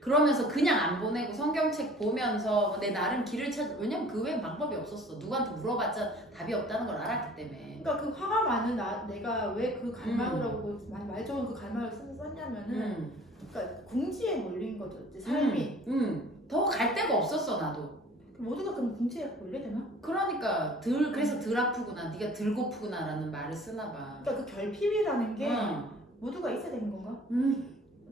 그러면서 그냥 안 보내고 성경책 보면서 내 나름 길을 찾. 왜냐면 그 외엔 방법이 없었어. 누구한테 물어봤자 답이 없다는 걸 알았기 때문에. 그러니까 그 화가 많은 내가 왜 그 갈망을 하고 말 좋은 그 갈망을 썼냐면은 그러니까 궁지에 몰린 거죠. 이제 삶이. 더 갈 데가 없었어 나도. 모두가 그럼 궁지에 몰려야 되나? 그러니까 그래서 덜 아프구나. 네가 덜 고프구나라는 말을 쓰나 봐. 그러니까 그 결핍이라는 게 모두가 있어야 되는 건가?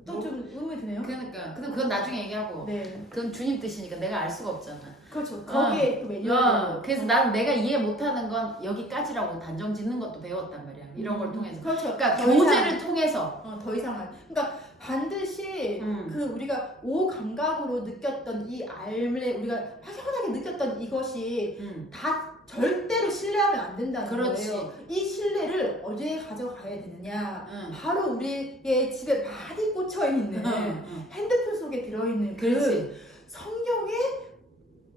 또 좀 의문이 드네요. 그러니까 근데 그건 나중에 얘기하고. 네. 그건 주님 뜻이니까 내가 알 수가 없잖아. 그렇죠. 거기에 그 매뉴얼. 그래서 나는 내가 이해 못하는 건 여기까지라고 단정 짓는 것도 배웠단 말이야. 이런 걸 통해서. 그렇죠. 그러니까 더 교제를 이상, 통해서. 더 이상은. 그러니까 반드시 그 우리가 오감각으로 느꼈던 이 알매 우리가 확연하게 느꼈던 이것이 다 절대로 신뢰하면 안 된다는 그렇지. 거예요. 이 신뢰를 어디에 가져가야 되느냐? 바로 우리의 집에 많이 꽂혀 있는 핸드폰 속에 들어있는 그렇지. 그 성경의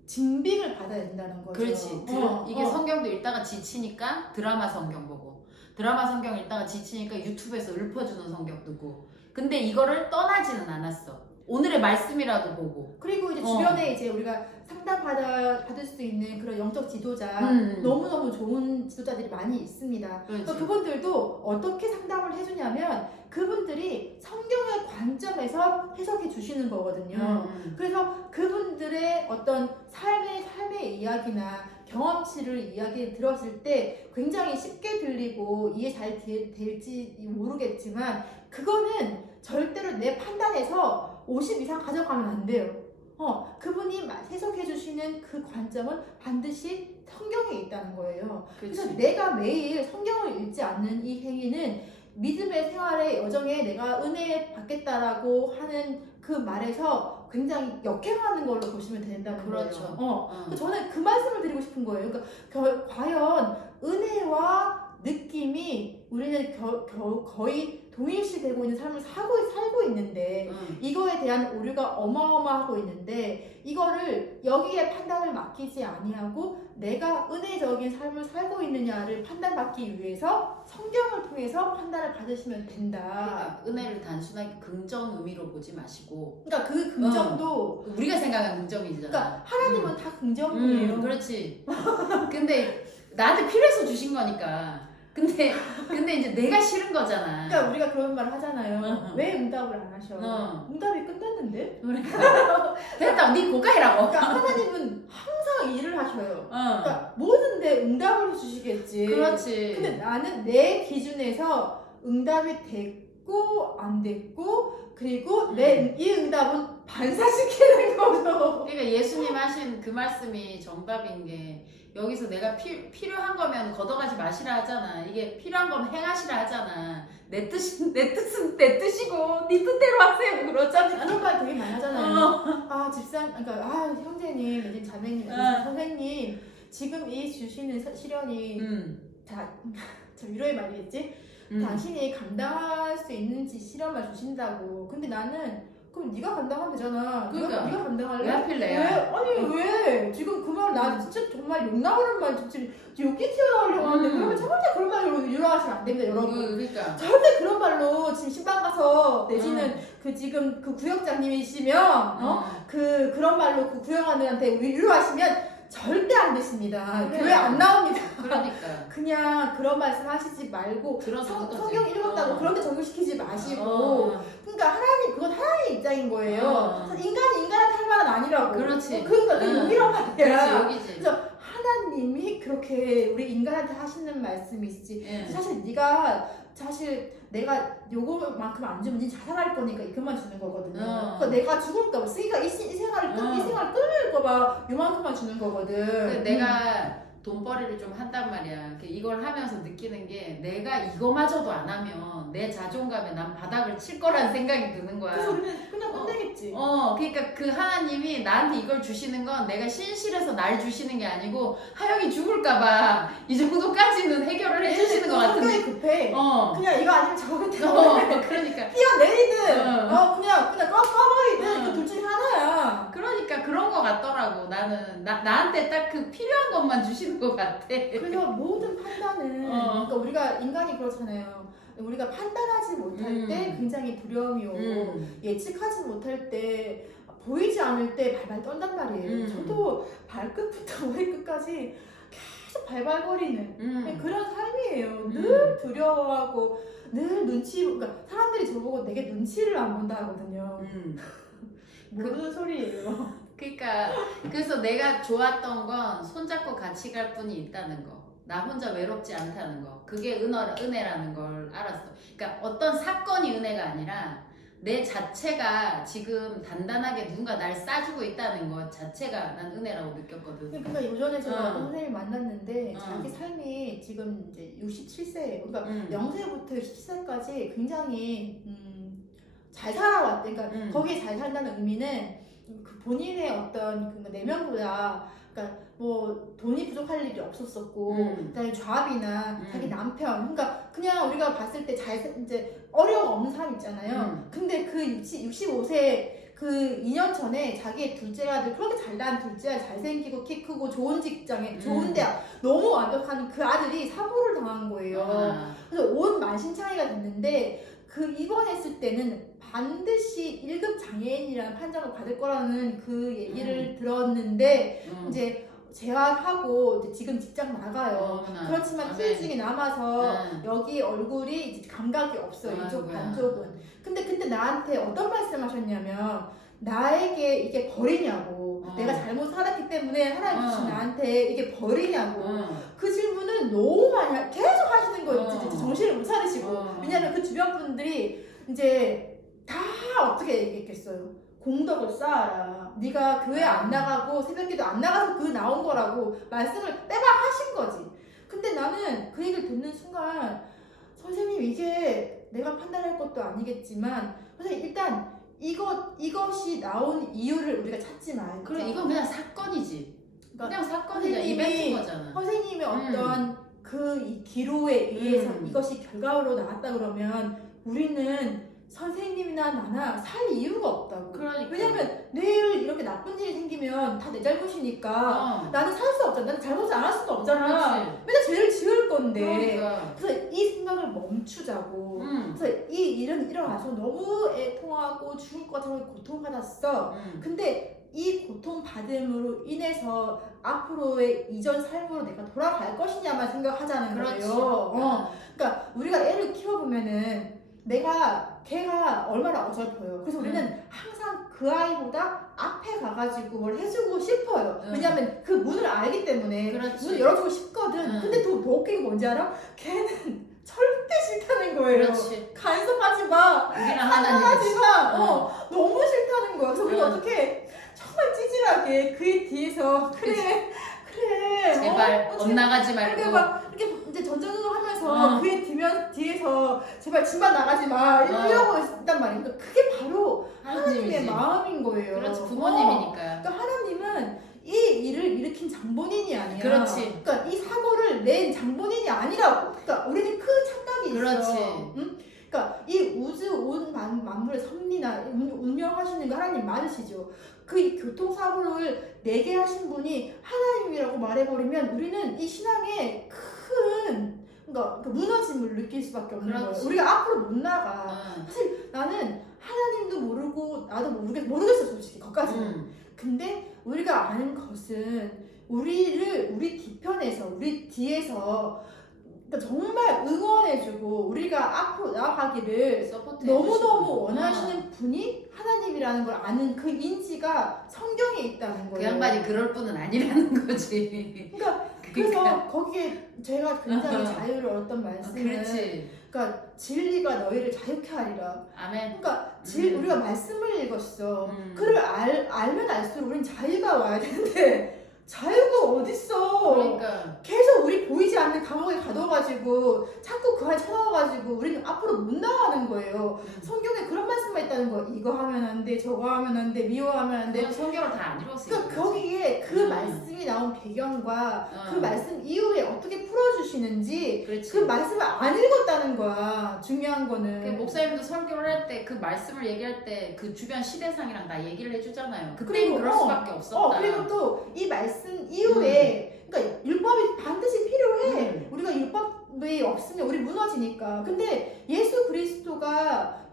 진빙을 받아야 된다는 거죠. 그렇지. 이게 성경도 읽다가 지치니까 드라마 성경 보고, 드라마 성경 읽다가 지치니까 유튜브에서 읊어주는 성경 듣고. 근데 이거를 떠나지는 않았어. 오늘의 말씀이라도 보고. 그리고 이제 주변에 이제 우리가 상담 받을 수 있는 그런 영적 지도자 너무너무 좋은 지도자들이 많이 있습니다. 그러니까 그분들도 어떻게 상담을 해주냐면 그분들이 성경의 관점에서 해석해 주시는 거거든요. 그래서 그분들의 어떤 삶의 이야기나 경험치를 이야기 들었을 때 굉장히 쉽게 들리고 이해 잘 될지 모르겠지만 그거는 절대로 내 판단에서 50 이상 가져가면 안 돼요. 그분이 해석해 주시는 그 관점은 반드시 성경에 있다는 거예요. 그래서 내가 매일 성경을 읽지 않는 이 행위는 믿음의 생활의 여정에 내가 은혜 받겠다라고 하는 그 말에서 굉장히 역행하는 걸로 보시면 된다는 그렇죠. 거예요. 저는 그 말씀을 드리고 싶은 거예요. 그러니까 과연 은혜와 느낌이 우리는 거의 동일시되고 있는 삶을 살고 있는데 이거에 대한 오류가 어마어마하고 있는데 이거를 여기에 판단을 맡기지 아니하고 내가 은혜적인 삶을 살고 있느냐를 판단받기 위해서 성경을 통해서 판단을 받으시면 된다. 그러니까 은혜를 단순하게 긍정 의미로 보지 마시고 그러니까 그 긍정도 우리가 생각하는 긍정이잖아. 그러니까 하나님은 다 긍정이에요. 그렇지. 근데 나한테 필요해서 주신 거니까. 근데 이제 내가 싫은 거잖아. 그러니까 우리가 그런 말 하잖아요. 왜 응답을 안 하셔? 응답이 끝났는데? 그러니까 됐다. 네 고가해라고. 그러니까 하나님은 항상 일을 하셔요. 그러니까 뭐든데 응답을 주시겠지. 그렇지. 근데 나는 내 기준에서 응답이 됐고 안 됐고 그리고 이 응답은 반사시키는 거죠. 그러니까 예수님 하신 그 말씀이 정답인 게 여기서 내가 필요한 거면 걷어가지 마시라 하잖아. 이게 필요한 거면 행하시라 하잖아. 내 뜻은 내 뜻이고 네 뜻대로 하세요 그러잖아. 그런 말 되게 많이 하잖아요. 아 집사, 그러니까 형제님, 내집 자매님, 선생님 지금 이 주시는 시련이 저 위로의 말이겠지? 당신이 감당할 수 있는지 시련만 주신다고. 근데 나는 그럼 네가 감당하면 되잖아. 그러니까 네가 감당할래? 왜 하필 내야? 아니 왜? 지금 그 말 나 진짜 정말 욕 나오는 말 지금 욕기 튀어나오려고 하는데 그러면 절대 그런 말로 유로하시면 안 됩니다, 여러분. 그러니까 절대 그런 말로 지금 신방 가서 내지는 그 지금 그 구역장님이시면 그런 말로 그 구역원들한테 유로하시면 절대 안 되십니다. 그래. 교회 안 나옵니다. 그러니까 그냥 그런 말씀 하시지 말고 성경 읽었다고 그런데 적용시키지 마시고 그러니까 하나님 그건 하나님의 입장인 거예요. 인간이 인간한테 할 말은 아니라고. 그렇지. 그러니까 그 욕이란 말이야. 그렇지 여기지. 그래서 하나님이 그렇게 우리 인간한테 하시는 말씀이시지. 사실 내가 요거만큼 안 주면 니 자살할 거니까 이것만 주는 거거든요. 그러니까 내가 죽을까 봐, 쓰기가 이 생활을 끊을까 봐 요만큼만 주는 거거든. 내가 돈벌이를 좀 한단 말이야. 이걸 하면서 느끼는 게 내가 이거마저도 안 하면 내 자존감에 난 바닥을 칠 거라는 생각이 드는 거야. 그래서 우리는 그냥 끝내겠지. 그러니까 그 하나님이 나한테 이걸 주시는 건 내가 신실해서 날 주시는 게 아니고 하영이 죽을까봐 이 정도까지는 해결을 해주시는 것 같은데. 성격이 급해. 그냥 이거 아니면 저거 때문에 그러니까 뛰어내리든 그냥 꺼버리든 그 둘 중에 하나야. 그러니까 그런 거 같더라고. 나는 나한테 딱 그 필요한 것만 주시는 것 같아. 그래서 모든 판단은 그러니까 우리가 인간이 그렇잖아요. 우리가 판단하지 못할 때 굉장히 두려움이 오고 예측하지 못할 때 보이지 않을 때 발발 떤단 말이에요. 저도 발끝부터 머리끝까지 계속 발발거리는 그런 삶이에요. 늘 두려워하고 늘 그러니까 사람들이 저보고 내게 눈치를 안 본다 하거든요. 모르는 소리예요. 그러니까 그래서 내가 좋았던 건 손잡고 같이 갈 분이 있다는 거. 나 혼자 외롭지 않다는 거. 그게 은혜라는 걸 알았어. 그러니까 어떤 사건이 은혜가 아니라 내 자체가 지금 단단하게 누군가 날 싸주고 있다는 것 자체가 난 은혜라고 느꼈거든. 그러니까 요전에 제가 어떤 선생님을 만났는데 자기 삶이 지금 이제 67세예요. 그러니까 0세부터 10세까지 굉장히 잘 살아왔대. 그러니까 거기에 잘 산다는 의미는 그 본인의 어떤 그 내면보다 그러니까 뭐 돈이 부족할 일이 없었었고 그다음에 조합이나 자기 남편 그러니까 그냥 우리가 봤을 때 이제 어려움 없는 사람 있잖아요. 근데 그 65세 그 2년 전에 자기의 둘째 아들 그렇게 잘난 둘째 아들 잘생기고 키 크고 좋은 직장에 좋은 대학 너무 완벽한 그 아들이 사고를 당한 거예요. 그래서 온 만신창이가 됐는데 그 입원했을 때는 반드시 1급 장애인이라는 판정을 받을 거라는 그 얘기를 들었는데 이제 재활하고 이제 지금 직장 나가요. 그렇지만 후유증이 남아서 여기 얼굴이 이제 감각이 없어요. 이쪽 반쪽은. 근데 그때 나한테 어떤 말씀하셨냐면 나에게 이게 벌이냐고. 내가 잘못 살았기 때문에 하나님 주신 나한테 이게 벌이냐고. 그 질문은 너무 많이 계속 하시는 거예요. 진짜 정신을 못 차리시고. 왜냐면 그 주변 분들이 이제 다 어떻게 얘기했겠어요. 공덕을 쌓아라. 네가 교회 안 나가고 새벽기도 안 나가서 그 나온 거라고 말씀을 빼박 하신 거지. 근데 나는 그 얘기를 듣는 순간 선생님 이게 내가 판단할 것도 아니겠지만 선생님 일단 이것이 나온 이유를 우리가 찾지 말자. 그래 이건 그냥 사건이지. 그냥 사건이야. 이벤트인 거잖아. 선생님의 어떤 이 기로에 의해서 음. 이것이 결과로 나왔다 그러면 우리는 선생님이나 나나 살 이유가 없다고. 그러니까. 왜냐면 내일 이렇게 나쁜 일이 생기면 다 내 잘못이니까 나는 살 수 없잖아. 나는 잘못을 안 할 수도 없잖아. 그렇지. 맨날 죄를 지을 건데. 그러니까. 그래서 이 생각을 멈추자고. 그래서 이 일은 일어나서 너무 애통하고 죽을 것 같아서 고통받았어. 근데 이 고통받음으로 인해서 앞으로의 이전 삶으로 내가 돌아갈 것이냐만 생각하자는 그렇지. 거예요. 그러니까 우리가 애를 키워보면은 걔가 얼마나 어설퍼요. 그래서 우리는 항상 그 아이보다 앞에 가가지고 뭘 해주고 싶어요. 왜냐면 그 문을 알기 때문에 그렇지. 문을 열어주고 싶거든. 근데 더 웃긴 게 뭔지 알아? 걔는 절대 싫다는 거예요. 그렇지. 간섭하지 마. 우리랑 하지 하나님이지. 마. 너무 싫다는 거야. 그래서 우리가 응. 어떻게 정말 찌질하게 그의 뒤에서 그래. 제발 엇나가지 이렇게 말고. 막 이렇게 이제 전전긍긍 하면서 그의 뒤에서 제발 집만 나가지 마 이러고 있단 말이에요. 그러니까 그게 바로 하나님의 하나님이지. 마음인 거예요. 그렇지. 부모님이니까. 그러니까 하나님은 이 일을 일으킨 장본인이 아니야. 그렇지. 그러니까 이 사고를 낸 장본인이 아니라고. 그러니까 우리는 큰 착각이 있어. 그렇지. 응? 그러니까 이 우주 온 만물의 섭리나 운영하시는 거 하나님 맞으시죠. 그 교통사고를 내게 하신 분이 하나님이라고 말해버리면 우리는 이 신앙에 큰 그러니까 그 무너짐을 느낄 수밖에 없는 그렇지. 거예요. 우리가 앞으로 못 나가. 사실 나는 하나님도 모르고 나도 모르겠어 솔직히 거기까지는. 근데 우리가 아는 것은 우리 뒤편에서 우리 뒤에서 그러니까 정말 응원해주고 우리가 앞으로 나아가기를 너무너무 원하시는 분이 하나님이라는 걸 아는 그 인지가 성경에 있다는 거예요. 그 양반이 그럴 뿐은 아니라는 거지. 그래서 거기에 제가 굉장히 자유를 얻었던 말씀은 그렇지. 그러니까 진리가 너희를 자유케 하리라. 아멘. 그러니까 우리가 말씀을 읽었어. 그를 알면 알수록 우리는 자유가 와야 되는데 자유가 어딨어. 그러니까. 계속 우리 보이지 않는 감옥에 가둬가지고 자꾸 그 안에 쳐넣어가지고 우리는 앞으로 못 나가는 거예요. 성경에 그런 말씀만 있다는 거예요. 이거 하면 안 돼, 저거 하면 안 돼, 미워하면 안 돼. 그건 성경을 다 안 읽었어요. 그러니까 거기에 그 말씀이 나온 배경과 그 말씀 이후에 어떻게 풀어주시는지 그렇지. 그 말씀을 안 읽었다는 거야. 중요한 거는. 그 목사님도 설교를 할 때 그 말씀을 얘기할 때 그 주변 시대상이랑 다 얘기를 해주잖아요. 그때는 그럴 수밖에 없었다. 그리고 또 이 말씀 이후에 그러니까 율법이 반드시 필요해. 우리가 율법이 없으면 우리 무너지니까. 근데 예수 그리스도가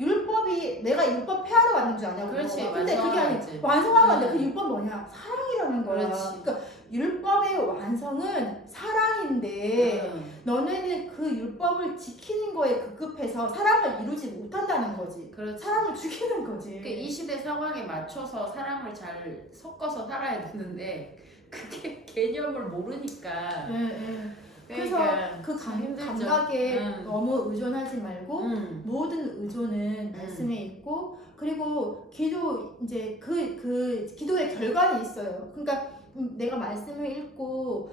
내가 율법 폐하러 왔는 줄 아냐고. 그렇지. 근데 그게 아니고 완성하러 왔는데 그 율법 뭐냐? 사랑이라는 거야. 그렇지. 그러니까 율법의 완성은 사랑인데 너네는 그 율법을 지키는 거에 급급해서 사랑을 이루지 못한다는 거지. 그렇지. 사람을 죽이는 거지. 그러니까 이 시대 상황에 맞춰서 사람을 잘 섞어서 살아야 되는데 그게 개념을 모르니까. 그래서 그러니까 그 힘들죠. 감각에 너무 의존하지 말고 모든 의존은 음. 말씀에 있고 그리고 이제 그 기도의 결과는 있어요. 그러니까 내가 말씀을 읽고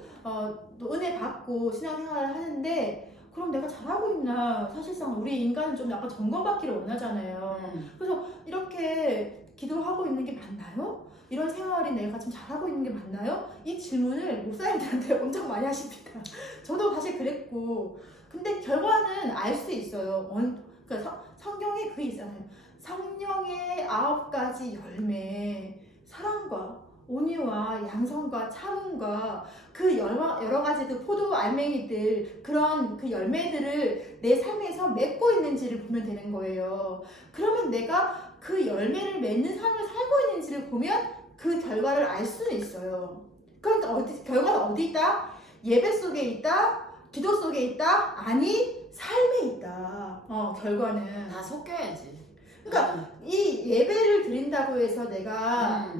또 은혜 받고 신앙생활을 하는데 그럼 내가 잘하고 있나? 사실상 우리 인간은 좀 약간 점검받기를 원하잖아요. 그래서 이렇게 기도하고 있는 게 맞나요? 이런 생활이 내가 지금 잘하고 있는 게 맞나요? 이 질문을 목사님들한테 엄청 많이 하십니다. 저도 사실 그랬고 근데 결과는 알 수 있어요. 그러니까 성경에 그게 있잖아요. 성령의 9가지 열매 사랑과 온유와 양성과 참음과 그 여러 가지 그 포도 알맹이들 그런 그 열매들을 내 삶에서 맺고 있는지를 보면 되는 거예요. 그러면 내가 그 열매를 맺는 삶을 살고 있는지를 보면 그 결과를 알 수는 있어요. 그러니까 결과는 어디 있다? 예배 속에 있다? 기도 속에 있다? 아니 삶에 있다. 결과는 다 섞여야지. 그러니까 이 예배를 드린다고 해서 내가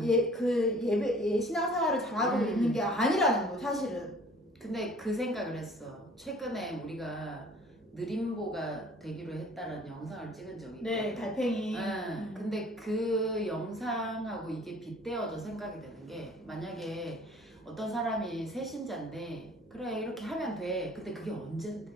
신앙생활을 잘하고 있는 게 아니라는 거 사실은. 근데 그 생각을 했어. 최근에 우리가 느림보가 되기로 했다는 영상을 찍은 적이 있거든. 네, 달팽이. 근데 그 영상하고 이게 빗대어져 생각이 되는 게 만약에 어떤 사람이 새신자인데 그래 이렇게 하면 돼. 근데 그게 언젠데?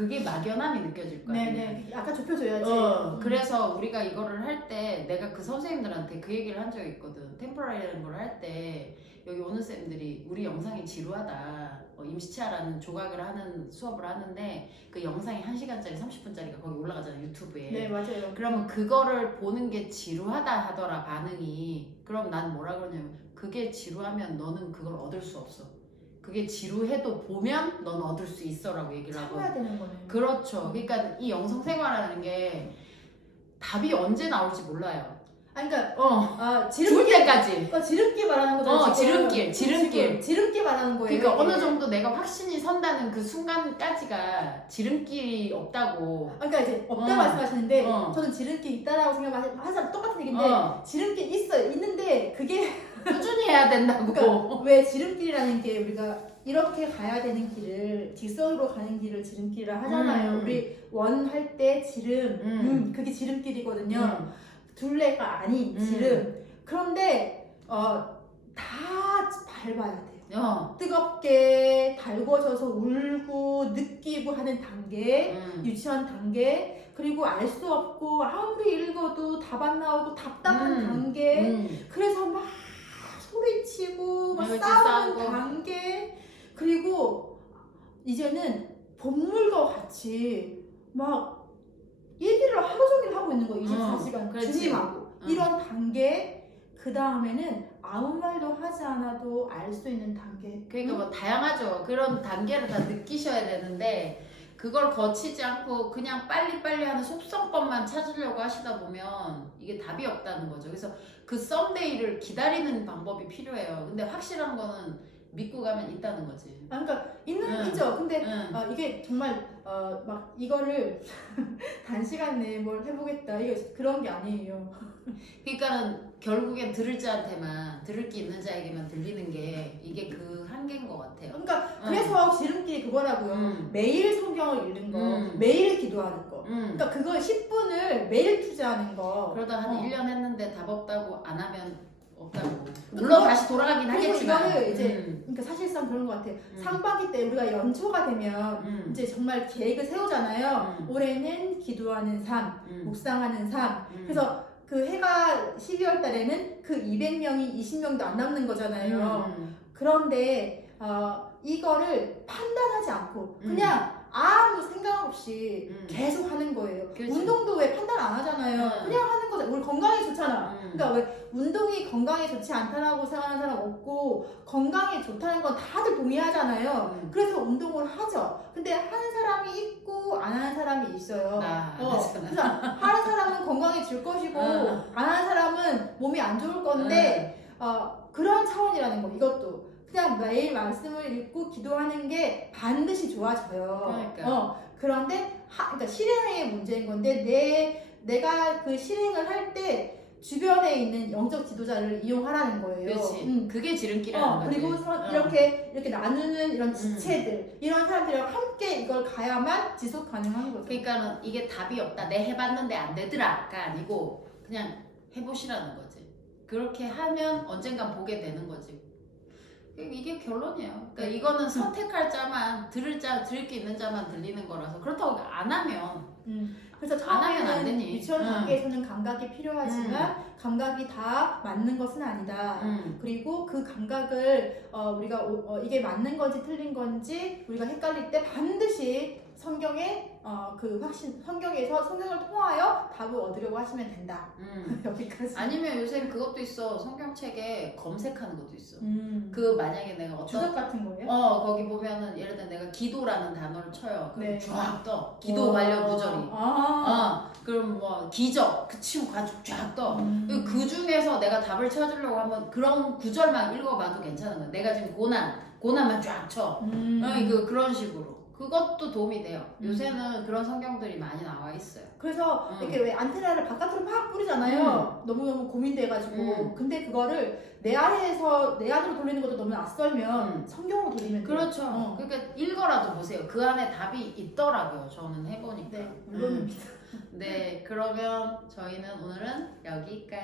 그게 막연함이 느껴질 거야. 네네. 약간 좁혀줘야지. 그래서 우리가 이거를 할 때 내가 그 선생님들한테 그 얘기를 한 적이 있거든. 템포라리라는 걸 할 때 여기 오는 쌤들이 우리 영상이 지루하다. 임시치아라는 조각을 하는 수업을 하는데 그 영상이 1시간짜리 30분짜리가 거기 올라가잖아 유튜브에. 네 맞아요. 그러면 그거를 보는 게 지루하다 하더라 반응이. 그럼 난 뭐라 그러냐면 그게 지루하면 너는 그걸 얻을 수 없어. 그게 지루해도 보면 넌 얻을 수 있어라고 얘기를 하고. 참아야 되는 거네. 그렇죠. 그러니까 이 영성 생활하는 게 답이 언제 나올지 몰라요. 아니 그러니까 줄 지름길 때까지. 지름길 말하는 거잖아. 지름길. 지름길 말하는 거예요. 그러니까 어느 정도 내가 확신이 선다는 그 순간까지가 지름길이 없다고. 그러니까 이제 없다 말씀하시는데 어. 저는 지름길 있다라고 생각하는 사람 똑같은 얘기인데 지름길 있는데 그게 꾸준히 해야 된다고. 그러니까 왜 지름길이라는 게 우리가 이렇게 가야 되는 길을 직선으로 가는 길을 지름길이라 하잖아요. 우리 원 할 때 지름 그게 지름길이거든요. 둘레가 아닌 지름. 그런데 다 밟아야 돼요. 뜨겁게 달궈져서 울고 느끼고 하는 단계, 유치원 단계, 그리고 알 수 없고 아무리 읽어도 답 안 나오고 답답한 단계, 그래서 막 소리치고 막 싸우는 단계, 그리고 이제는 본물과 같이 막 얘기를 하루 종일 하고 있는 거예요. 24시간 주님하고 이런 단계. 그 다음에는 아무 말도 하지 않아도 알 수 있는 단계. 그러니까 뭐 다양하죠. 그런 단계를 다 느끼셔야 되는데 그걸 거치지 않고 그냥 빨리빨리 하는 속성법만 찾으려고 하시다 보면 이게 답이 없다는 거죠. 그래서 그 썸데이를 기다리는 방법이 필요해요. 근데 확실한 거는 믿고 가면 있다는 거지. 그러니까 있죠. 근데 이게 정말 막 이거를 단시간 내에 뭘 해보겠다 이게 그런 게 아니에요. 그러니까는 결국엔 들을 자한테만 들을 게 있는 자에게만 들리는 게 이게 그 한계인 것 같아요. 그러니까 그래서 지름길이 그거라고요. 매일 성경을 읽는 거, 매일 기도하는 거. 그러니까 그거 10분을 매일 투자하는 거. 그러다 한 1년 했는데 답 없다고 안 하면 없다고. 물론 다시 돌아가긴 하겠지만. 이거를 이제 그러니까 사실상 그런 것 같아요. 상반기 때 우리가 연초가 되면 이제 정말 계획을 세우잖아요. 올해는 기도하는 삶, 묵상하는 삶. 그래서 그 해가 12월 달에는 그 200명이 20명도 안 남는 거잖아요. 그런데 이거를 판단하지 않고 그냥 아무 생각 없이 계속 하는 거예요. 그렇지. 운동도 왜 판단 안 하잖아요. 그냥 하는 거죠. 우리 건강에 좋잖아. 그러니까 왜 운동이 건강에 좋지 않다라고 생각하는 사람 없고 건강에 좋다는 건 다들 동의하잖아요. 그래서 운동을 하죠. 근데 하는 사람이 있고 안 하는 사람이 있어요. 그래서 하는 사람은 건강해질 것이고 안 하는 사람은 몸이 안 좋을 건데 그런 차원이라는 거. 이것도 그냥 매일 말씀을 읽고 기도하는 게 반드시 좋아져요. 그런데 그러니까 실행의 문제인 건데 내가 그 실행을 할 때 주변에 있는 영적 지도자를 이용하라는 거예요. 그렇지. 그게 지름길이라는 거지. 그리고 이렇게 나누는 이런 지체들, 이런 사람들이랑 함께 이걸 가야만 지속 가능한 거죠. 그러니까는 이게 답이 없다. 내 해봤는데 안 되더라가 아니고 그냥 해보시라는 거지. 그렇게 하면 언젠간 보게 되는 거지. 이게 결론이에요. 그러니까 이거는 선택할 자만 들을 게 있는 자만 들리는 거라서 그렇다고 안 하면 그래서 안 하면 안 처음에는 되니. 유치원 단계에서는 감각이 필요하지만 감각이 다 맞는 것은 아니다. 그리고 그 감각을 우리가 이게 맞는 건지 틀린 건지 우리가 헷갈릴 때 반드시 성경에 성경에서 성경을 통하여 답을 얻으려고 하시면 된다. 여기까지. 아니면 요새 그것도 있어. 성경책에 검색하는 것도 있어. 그 만약에 내가 어떤 주석 같은 거예요? 거기 보면은 예를 들어 내가 기도라는 단어를 쳐요. 그럼 쫙 떠. 기도 관련 구절이. 그럼 뭐 기적 그 치면 가지고 쫙 떠. 그 중에서 내가 답을 찾으려고 하면 그런 구절만 읽어봐도 괜찮은 거야. 내가 지금 고난만 쫙 쳐. 그런 식으로. 그것도 도움이 돼요. 요새는 그런 성경들이 많이 나와 있어요. 그래서 이렇게 왜 안테나를 바깥으로 막 뿌리잖아요. 너무너무 고민돼가지고. 근데 그거를 내 안으로 돌리는 것도 너무 낯설면 성경으로 돌리면 돼요. 그렇죠. 그러니까 읽어라도 보세요. 그 안에 답이 있더라고요. 저는 해보니까. 네, 물론입니다. 네, 그러면 저희는 오늘은 여기까지.